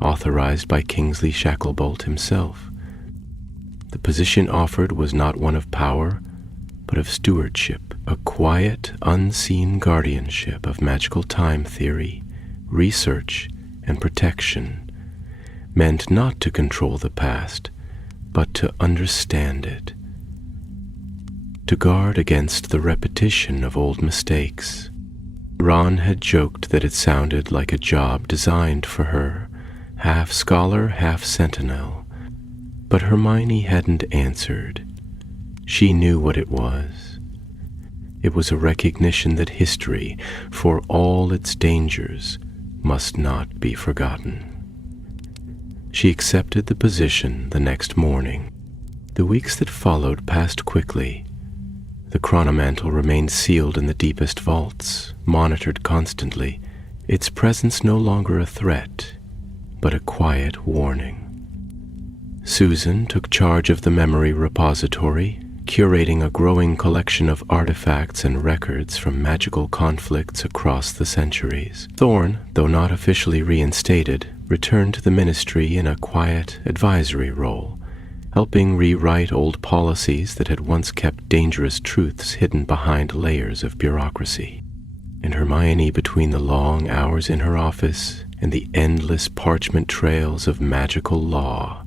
authorized by Kingsley Shacklebolt himself. The position offered was not one of power, but of stewardship, a quiet, unseen guardianship of magical time theory, research, and protection, meant not to control the past, but to understand it, to guard against the repetition of old mistakes. Ron had joked that it sounded like a job designed for her, half scholar, half sentinel, but Hermione hadn't answered. She knew what it was. It was a recognition that history, for all its dangers, must not be forgotten. She accepted the position the next morning. The weeks that followed passed quickly. The chronomantle remained sealed in the deepest vaults, monitored constantly, its presence no longer a threat, but a quiet warning. Susan took charge of the memory repository, curating a growing collection of artifacts and records from magical conflicts across the centuries. Thorn, though not officially reinstated, returned to the ministry in a quiet advisory role, helping rewrite old policies that had once kept dangerous truths hidden behind layers of bureaucracy. And Hermione, between the long hours in her office and the endless parchment trails of magical law,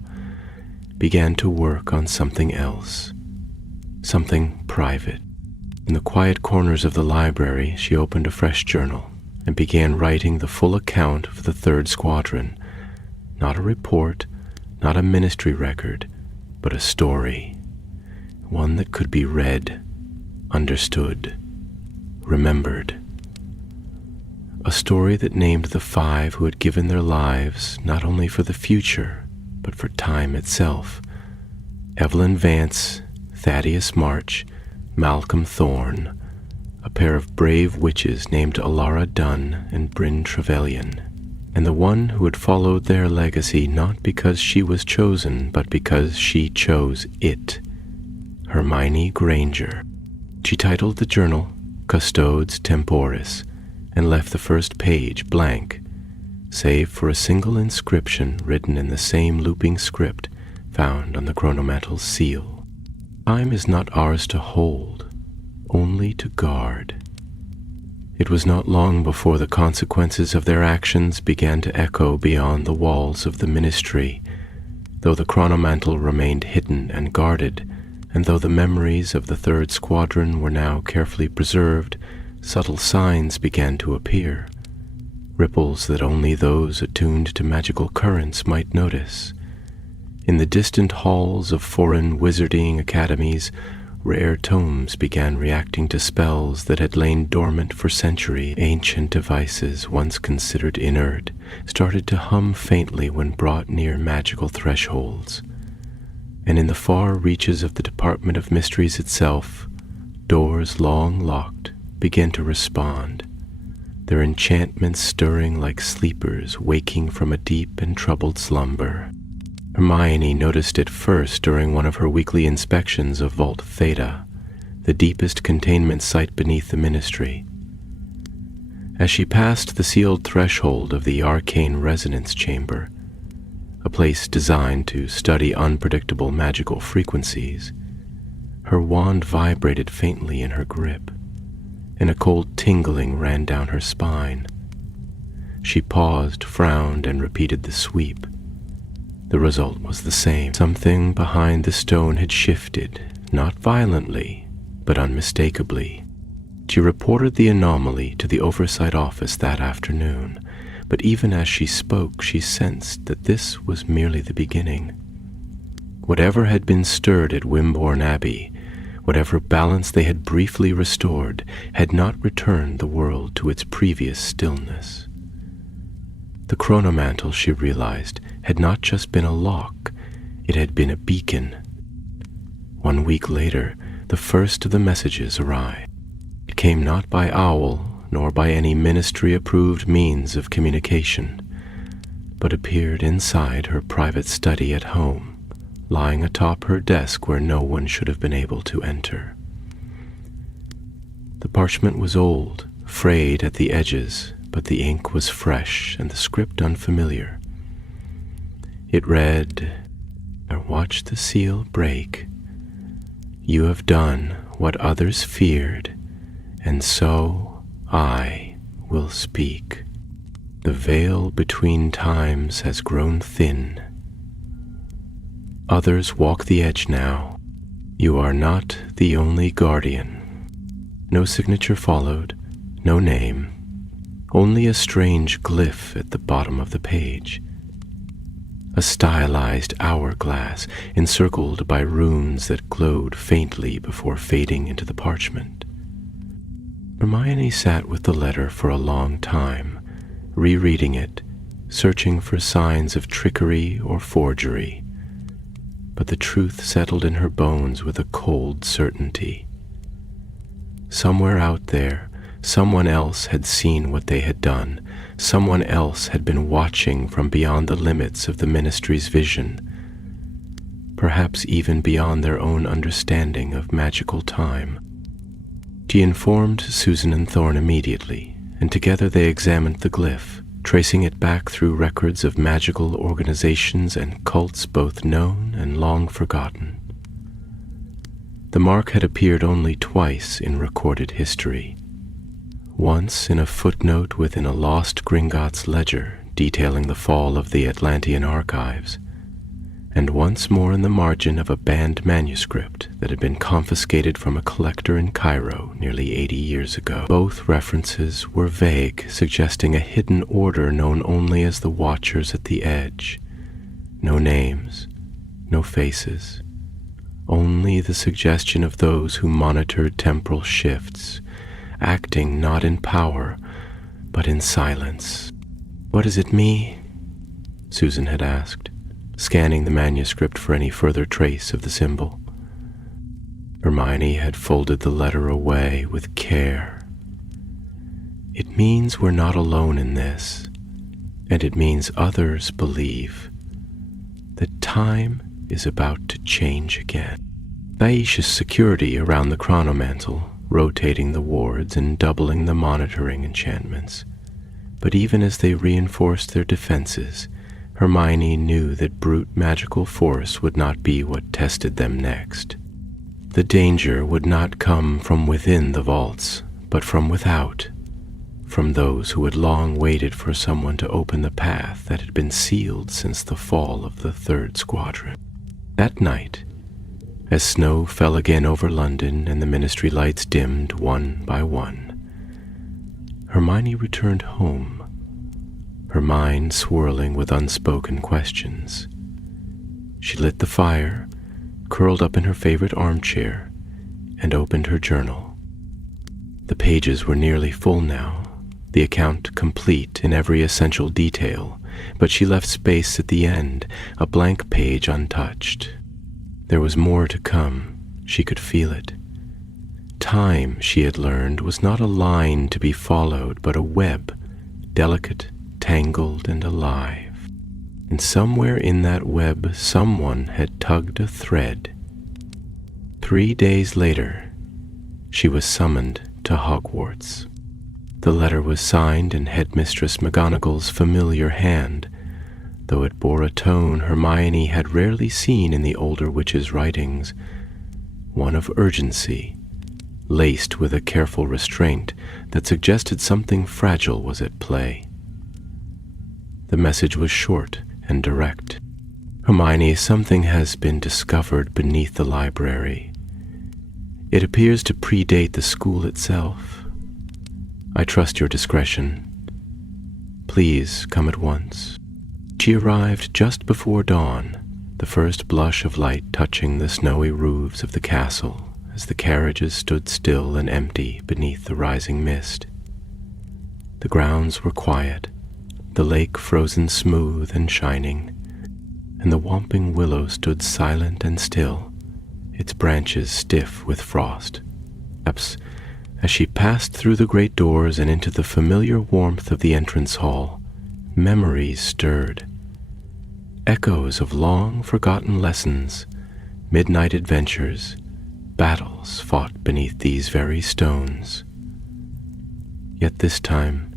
began to work on something else, something private. In the quiet corners of the library, she opened a fresh journal and began writing the full account of the Third Squadron. Not a report, not a ministry record, but a story. One that could be read, understood, remembered. A story that named the 5 who had given their lives not only for the future, but for time itself. Evelyn Vance, Thaddeus March, Malcolm Thorne, a pair of brave witches named Alara Dunn and Bryn Trevelyan, and the one who had followed their legacy not because she was chosen, but because she chose it, Hermione Granger. She titled the journal Custodes Temporis and left the first page blank, save for a single inscription written in the same looping script found on the chronomantal's seal. Time is not ours to hold, only to guard. It was not long before the consequences of their actions began to echo beyond the walls of the ministry. Though the chronomantal remained hidden and guarded, and though the memories of the Third Squadron were now carefully preserved, subtle signs began to appear. Ripples that only those attuned to magical currents might notice. In the distant halls of foreign wizarding academies, rare tomes began reacting to spells that had lain dormant for centuries. Ancient devices, once considered inert, started to hum faintly when brought near magical thresholds. And in the far reaches of the Department of Mysteries itself, doors long locked began to respond, their enchantments stirring like sleepers waking from a deep and troubled slumber. Hermione noticed it first during one of her weekly inspections of Vault Theta, the deepest containment site beneath the ministry. As she passed the sealed threshold of the arcane resonance chamber, a place designed to study unpredictable magical frequencies, her wand vibrated faintly in her grip, and a cold tingling ran down her spine. She paused, frowned, and repeated the sweep. The result was the same. Something behind the stone had shifted, not violently, but unmistakably. She reported the anomaly to the oversight office that afternoon, but even as she spoke, she sensed that this was merely the beginning. Whatever had been stirred at Wimborne Abbey, whatever balance they had briefly restored, had not returned the world to its previous stillness. The chronomantle, she realized, had not just been a lock, it had been a beacon. 1 week later, the first of the messages arrived. It came not by owl, nor by any ministry-approved means of communication, but appeared inside her private study at home, lying atop her desk where no one should have been able to enter. The parchment was old, frayed at the edges, but the ink was fresh and the script unfamiliar. It read, "Watch the seal break. You have done what others feared, and so I will speak. The veil between times has grown thin. Others walk the edge now. You are not the only guardian." No signature followed, no name, only a strange glyph at the bottom of the page. A stylized hourglass encircled by runes that glowed faintly before fading into the parchment. Hermione sat with the letter for a long time, rereading it, searching for signs of trickery or forgery. But the truth settled in her bones with a cold certainty. Somewhere out there, Someone else had seen what they had done. Someone else had been watching from beyond the limits of the ministry's vision, perhaps even beyond their own understanding of magical time. She informed Susan and Thorne immediately, and together they examined the glyph, tracing it back through records of magical organizations and cults both known and long forgotten. The mark had appeared only twice in recorded history. Once in a footnote within a lost Gringotts ledger detailing the fall of the Atlantean archives, and once more in the margin of a banned manuscript that had been confiscated from a collector in Cairo nearly 80 years ago. Both references were vague, suggesting a hidden order known only as the Watchers at the Edge. No names, no faces, only the suggestion of those who monitored temporal shifts, acting not in power, but in silence. "What is it, me?" Susan had asked, scanning the manuscript for any further trace of the symbol. Hermione had folded the letter away with care. "It means we're not alone in this, and it means others believe that time is about to change again." Thais's security around the chronomantle, rotating the wards and doubling the monitoring enchantments. But even as they reinforced their defenses, Hermione knew that brute magical force would not be what tested them next. The danger would not come from within the vaults, but from without, from those who had long waited for someone to open the path that had been sealed since the fall of the Third Squadron. That night, as snow fell again over London and the ministry lights dimmed one by one, Hermione returned home, her mind swirling with unspoken questions. She lit the fire, curled up in her favorite armchair, and opened her journal. The pages were nearly full now, the account complete in every essential detail, but she left space at the end, a blank page untouched. There was more to come. She could feel it. Time, she had learned, was not a line to be followed, but a web, delicate, tangled, and alive. And somewhere in that web, someone had tugged a thread. 3 days later, she was summoned to Hogwarts. The letter was signed in Headmistress McGonagall's familiar hand, though it bore a tone Hermione had rarely seen in the older witch's writings, one of urgency, laced with a careful restraint that suggested something fragile was at play. The message was short and direct. "Hermione, something has been discovered beneath the library. It appears to predate the school itself. I trust your discretion. Please come at once." She arrived just before dawn, the first blush of light touching the snowy roofs of the castle as the carriages stood still and empty beneath the rising mist. The grounds were quiet, the lake frozen smooth and shining, and the whomping willow stood silent and still, its branches stiff with frost. Perhaps as she passed through the great doors and into the familiar warmth of the entrance hall, memories stirred. Echoes of long-forgotten lessons, midnight adventures, battles fought beneath these very stones. Yet this time,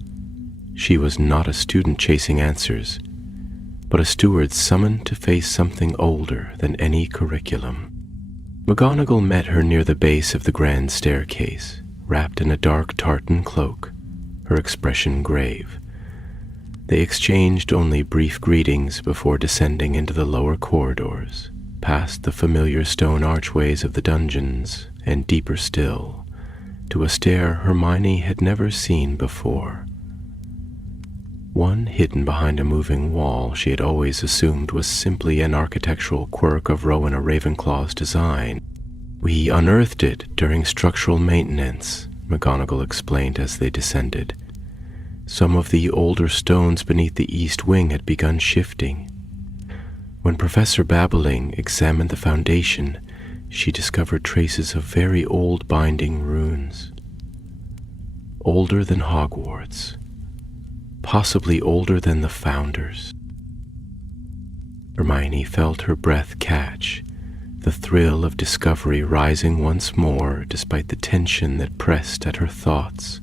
she was not a student chasing answers, but a steward summoned to face something older than any curriculum. McGonagall met her near the base of the grand staircase, wrapped in a dark tartan cloak, her expression grave. They exchanged only brief greetings before descending into the lower corridors, past the familiar stone archways of the dungeons, and deeper still, to a stair Hermione had never seen before. One hidden behind a moving wall she had always assumed was simply an architectural quirk of Rowena Ravenclaw's design. "We unearthed it during structural maintenance," McGonagall explained as they descended. Some of the older stones beneath the east wing had begun shifting. When Professor Babbling examined the foundation, she discovered traces of very old binding runes. older than Hogwarts, possibly older than the founders. Hermione felt her breath catch, the thrill of discovery rising once more despite the tension that pressed at her thoughts.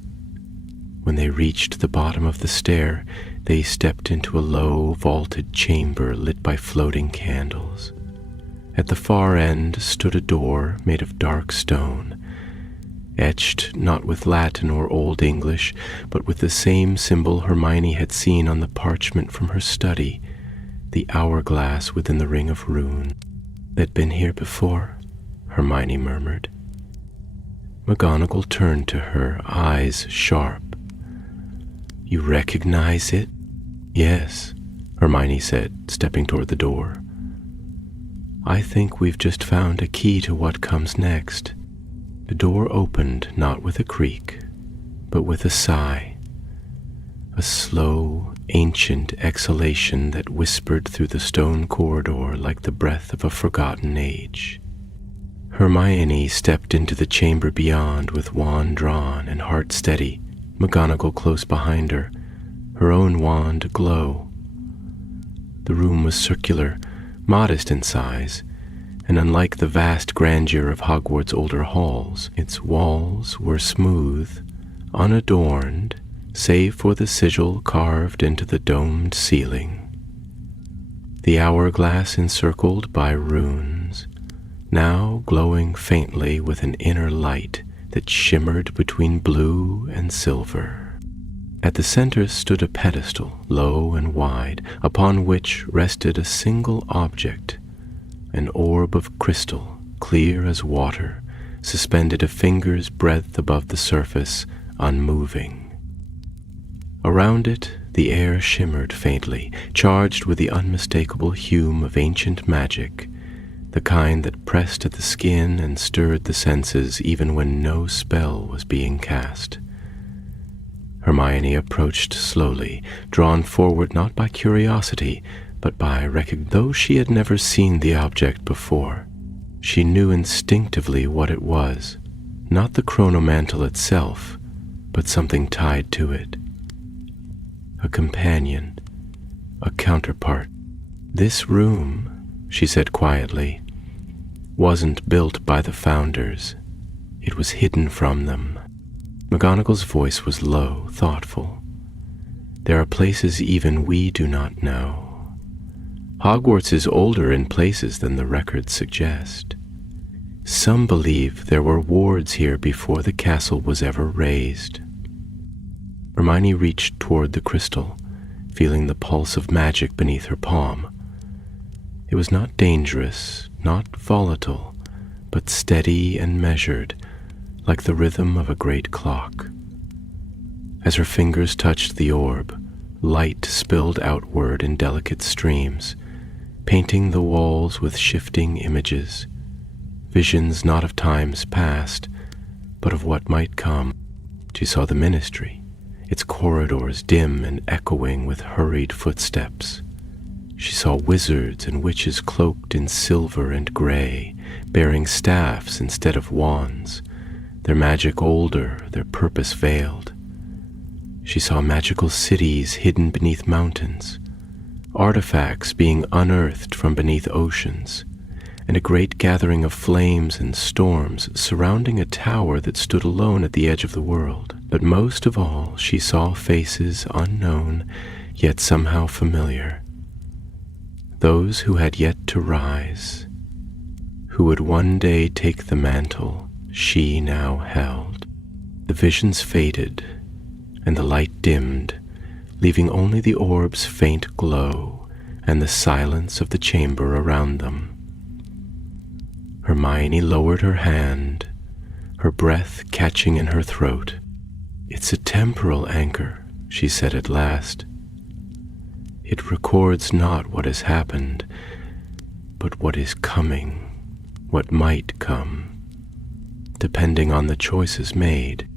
When they reached the bottom of the stair, they stepped into a low, vaulted chamber lit by floating candles. At the far end stood a door made of dark stone, etched not with Latin or Old English, but with the same symbol Hermione had seen on the parchment from her study, the hourglass within the ring of rune. "They'd been here before," Hermione murmured. McGonagall turned to her, eyes sharp. "You recognize it?" "Yes," Hermione said, stepping toward the door. "I think we've just found a key to what comes next." The door opened not with a creak, but with a sigh, a slow, ancient exhalation that whispered through the stone corridor like the breath of a forgotten age. Hermione stepped into the chamber beyond with wand drawn and heart steady, McGonagall close behind her own wand aglow. The room was circular, modest in size, and unlike the vast grandeur of Hogwarts' older halls, its walls were smooth, unadorned, save for the sigil carved into the domed ceiling. The hourglass encircled by runes, now glowing faintly with an inner light that shimmered between blue and silver. At the center stood a pedestal, low and wide, upon which rested a single object, an orb of crystal, clear as water, suspended a finger's breadth above the surface, unmoving. Around it, the air shimmered faintly, charged with the unmistakable hume of ancient magic, the kind that pressed at the skin and stirred the senses even when no spell was being cast. Hermione approached slowly, drawn forward not by curiosity, but by recognition. Though she had never seen the object before, she knew instinctively what it was, not the chronomantle itself, but something tied to it. A companion, a counterpart. "This room," she said quietly, "wasn't built by the founders. It was hidden from them." McGonagall's voice was low, thoughtful. "There are places even we do not know. Hogwarts is older in places than the records suggest. Some believe there were wards here before the castle was ever raised." Hermione reached toward the crystal, feeling the pulse of magic beneath her palm. It was not dangerous, not volatile, but steady and measured, like the rhythm of a great clock. As her fingers touched the orb, light spilled outward in delicate streams, painting the walls with shifting images, visions not of times past, but of what might come. She saw the Ministry, its corridors dim and echoing with hurried footsteps. She saw wizards and witches cloaked in silver and gray, bearing staffs instead of wands, their magic older, their purpose veiled. She saw magical cities hidden beneath mountains, artifacts being unearthed from beneath oceans, and a great gathering of flames and storms surrounding a tower that stood alone at the edge of the world. But most of all, she saw faces unknown, yet somehow familiar. Those who had yet to rise, who would one day take the mantle she now held. The visions faded, and the light dimmed, leaving only the orb's faint glow and the silence of the chamber around them. Hermione lowered her hand, her breath catching in her throat. "It's a temporal anchor," she said at last. "It records not what has happened, but what is coming, what might come, depending on the choices made."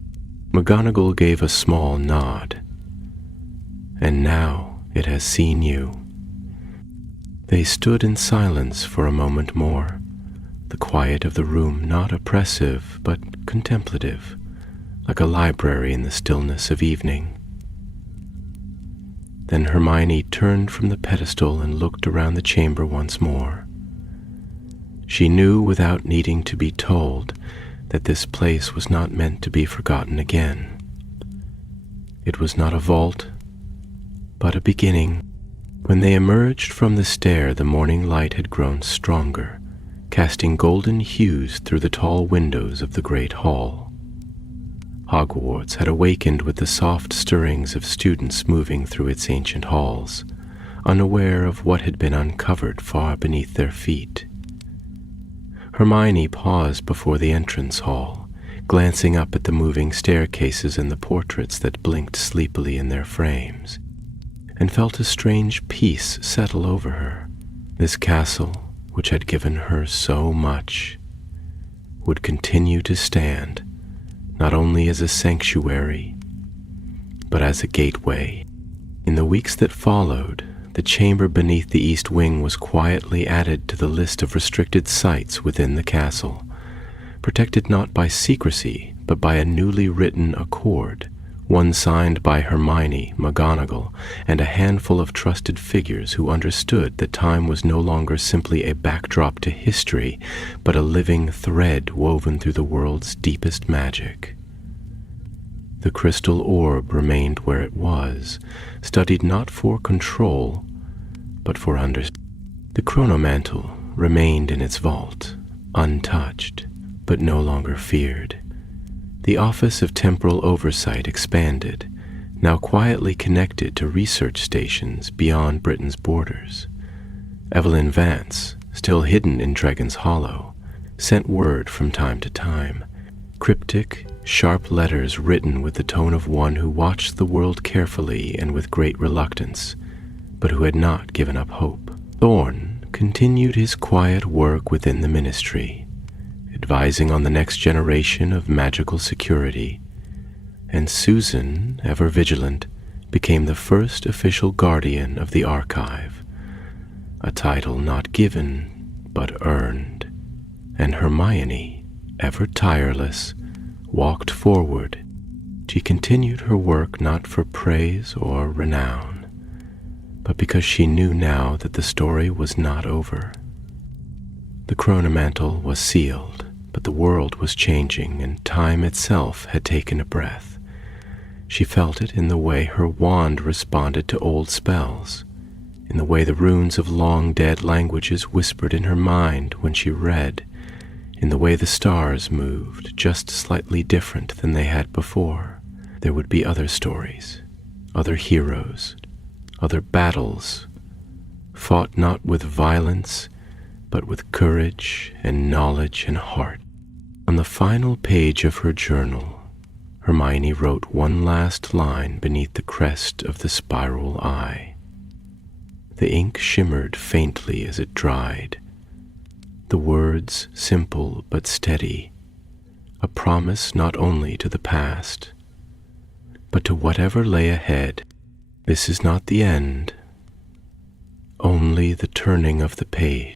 McGonagall gave a small nod. "And now it has seen you." They stood in silence for a moment more, the quiet of the room not oppressive but contemplative, like a library in the stillness of evening. Then Hermione turned from the pedestal and looked around the chamber once more. She knew without needing to be told that this place was not meant to be forgotten again. It was not a vault, but a beginning. When they emerged from the stair, the morning light had grown stronger, casting golden hues through the tall windows of the great hall. Hogwarts had awakened with the soft stirrings of students moving through its ancient halls, unaware of what had been uncovered far beneath their feet. Hermione paused before the entrance hall, glancing up at the moving staircases and the portraits that blinked sleepily in their frames, and felt a strange peace settle over her. This castle, which had given her so much, would continue to stand, not only as a sanctuary, but as a gateway. In the weeks that followed, the chamber beneath the east wing was quietly added to the list of restricted sites within the castle, protected not by secrecy, but by a newly written accord, one signed by Hermione, McGonagall, and a handful of trusted figures who understood that time was no longer simply a backdrop to history, but a living thread woven through the world's deepest magic. The crystal orb remained where it was, studied not for control, but for understanding. The chronomantle remained in its vault, untouched, but no longer feared. The Office of Temporal Oversight expanded, now quietly connected to research stations beyond Britain's borders. Evelyn Vance, still hidden in Dragon's Hollow, sent word from time to time, cryptic, sharp letters written with the tone of one who watched the world carefully and with great reluctance, but who had not given up hope. Thorn continued his quiet work within the ministry, advising on the next generation of magical security, and Susan, ever vigilant, became the first official guardian of the archive, a title not given but earned, and Hermione, ever tireless, walked forward. She continued her work not for praise or renown, but because she knew now that the story was not over. The chronomantle was sealed, but the world was changing, and time itself had taken a breath. She felt it in the way her wand responded to old spells, in the way the runes of long-dead languages whispered in her mind when she read, in the way the stars moved, just slightly different than they had before. There would be other stories, other heroes, other battles, fought not with violence, but with courage and knowledge and heart. On the final page of her journal, Hermione wrote one last line beneath the crest of the spiral eye. The ink shimmered faintly as it dried. The words, simple but steady, a promise not only to the past, but to whatever lay ahead. This is not the end, only the turning of the page.